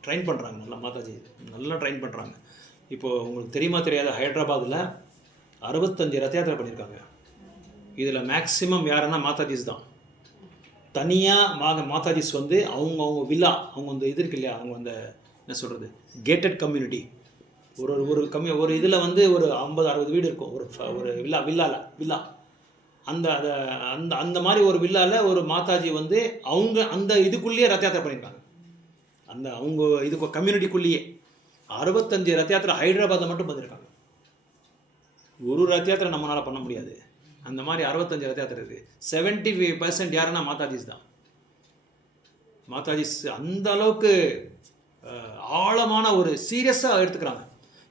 ட்ரெயின் பண்ணுறாங்க, நல்லா மாதாஜி நல்லா ட்ரெயின் பண்ணுறாங்க. இப்போது உங்களுக்கு தெரியுமா தெரியாத, ஹைதராபாத்தில் 65 ரத யாத்திரை பண்ணியிருக்காங்க. இதில் மேக்ஸிமம் யாருன்னா மாதாஜிஸ் தான். தனியாக மாதாஜிஸ் வந்து அவங்க வில்லா, அவங்க வந்து இது இருக்கு இல்லையா, அவங்க அந்த என்ன சொல்கிறது, கேட்டட் கம்யூனிட்டி, ஒரு இதில் வந்து ஒரு 50-60 வீடு இருக்கும். ஒரு வில்லா அந்த அந்த அந்த மாதிரி ஒரு வில்லாவில் ஒரு மாதாஜி வந்து அவங்க அந்த இதுக்குள்ளேயே ரத யாத்திரை பண்ணியிருக்காங்க. அந்த அவங்க இதுக்கு கம்யூனிட்டிக்குள்ளேயே 65 ரத யாத்திரை ஹைதராபாத்தில் மட்டும் பண்ணியிருக்காங்க. ஒரு ரத யாத்திரை நம்மளால் பண்ண முடியாது. அந்த மாதிரி 65 ரத யாத்திரை இருக்குது. 75% யாருன்னா மாதாஜிஸ் தான். மாதாஜிஸ் அந்த அளவுக்கு ஆழமான ஒரு சீரியஸாக எடுத்துக்கிறாங்க.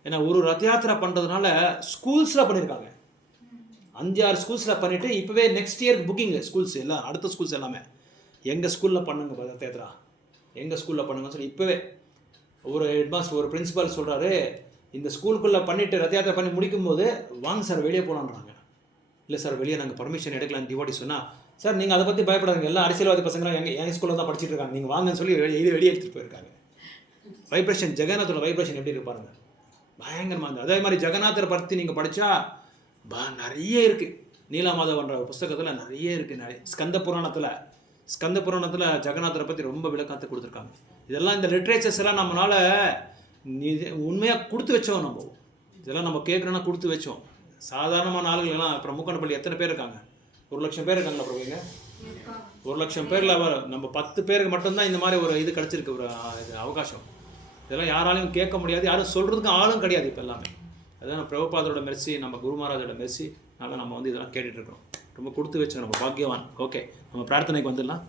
ஏன்னா ஒரு ரத யாத்திரை பண்ணுறதுனால ஸ்கூல்ஸில் பண்ணியிருக்காங்க. 5-6 ஸ்கூல்ஸில் பண்ணிவிட்டு இப்போவே நெக்ஸ்ட் இயர் புக்கிங் ஸ்கூல்ஸ் எல்லாம், அடுத்த ஸ்கூல்ஸ் எல்லாமே எங்கள் ஸ்கூலில் பண்ணுங்க ரத யாத்திரா, எங்கள் ஸ்கூலில் பண்ணுங்கன்னு சொல்லி இப்போவே ஒரு ஹெட்மாஸ்டர், ஒரு பிரின்சிபால் சொல்கிறாரு, இந்த ஸ்கூலுக்குள்ளே பண்ணிவிட்டு ரத யாத்திரை பண்ணி முடிக்கும்போது வாங்க சார் வெளியே போகலான்றாங்க. இல்லை சார் வெளியே நாங்கள் பர்மிஷன் எடுக்கலான்னு டிவோட்டி சொன்னால், சார் நீங்கள் அதை பற்றி பயப்படாதீங்க, எல்லாம் அரசியல்வாதி பசங்களாம் எங்கள் ஸ்கூலில் தான் படிச்சுட்டு இருக்காங்க, நீங்கள் வாங்கன்னு சொல்லி வெளியே எடுத்துகிட்டு போயிருக்காங்க. வைப்ரேஷன், ஜெகநாத்தோட வைப்ரேஷன் எப்படி இருப்பாருங்க, பயங்கரமாக இருந்தது. அதே மாதிரி ஜெகநாதரை பற்றி நீங்கள் படித்தா நிறைய இருக்குது. நீலாமாதவன்ற புஸ்தகத்தில் நிறைய இருக்குது. ஸ்கந்த புராணத்தில் ஜெகநாதரை பற்றி ரொம்ப விளக்கத்தை கொடுத்துருக்காங்க. இதெல்லாம் இந்த லிட்ரேச்சர்ஸ் எல்லாம் நம்மளால் உண்மையாக கொடுத்து வச்சோம். இதெல்லாம் நம்ம கேட்குறோன்னா கொடுத்து வச்சோம். சாதாரணமான ஆளுகளெல்லாம் அப்புறம் மூக்கனப்பள்ளி எத்தனை பேர் இருக்காங்க, 1,00,000 பேர் இருக்காங்களா பிரபுங்க? 1,00,000 பேரில் நம்ம 10 பேருக்கு மட்டும்தான் இந்த மாதிரி ஒரு இது கிடச்சிருக்கு, ஒரு இது அவகாசம். இதெல்லாம் யாராலையும் கேட்க முடியாது, யாரும் சொல்கிறதுக்கு ஆளும் கிடையாது இப்போ எல்லாமே. அதுதான் பிரபுபாதரோட மெர்சி, நம்ம குரு மகாராஜோட மெர்சி. அதனால் நம்ம வந்து இதெல்லாம் கேட்டுட்ருக்கோம். ரொம்ப கொடுத்து வச்சோம், நம்ம பாக்கியவான். ஓகே, நம்ம பிரார்த்தனைக்கு வந்துடலாம்.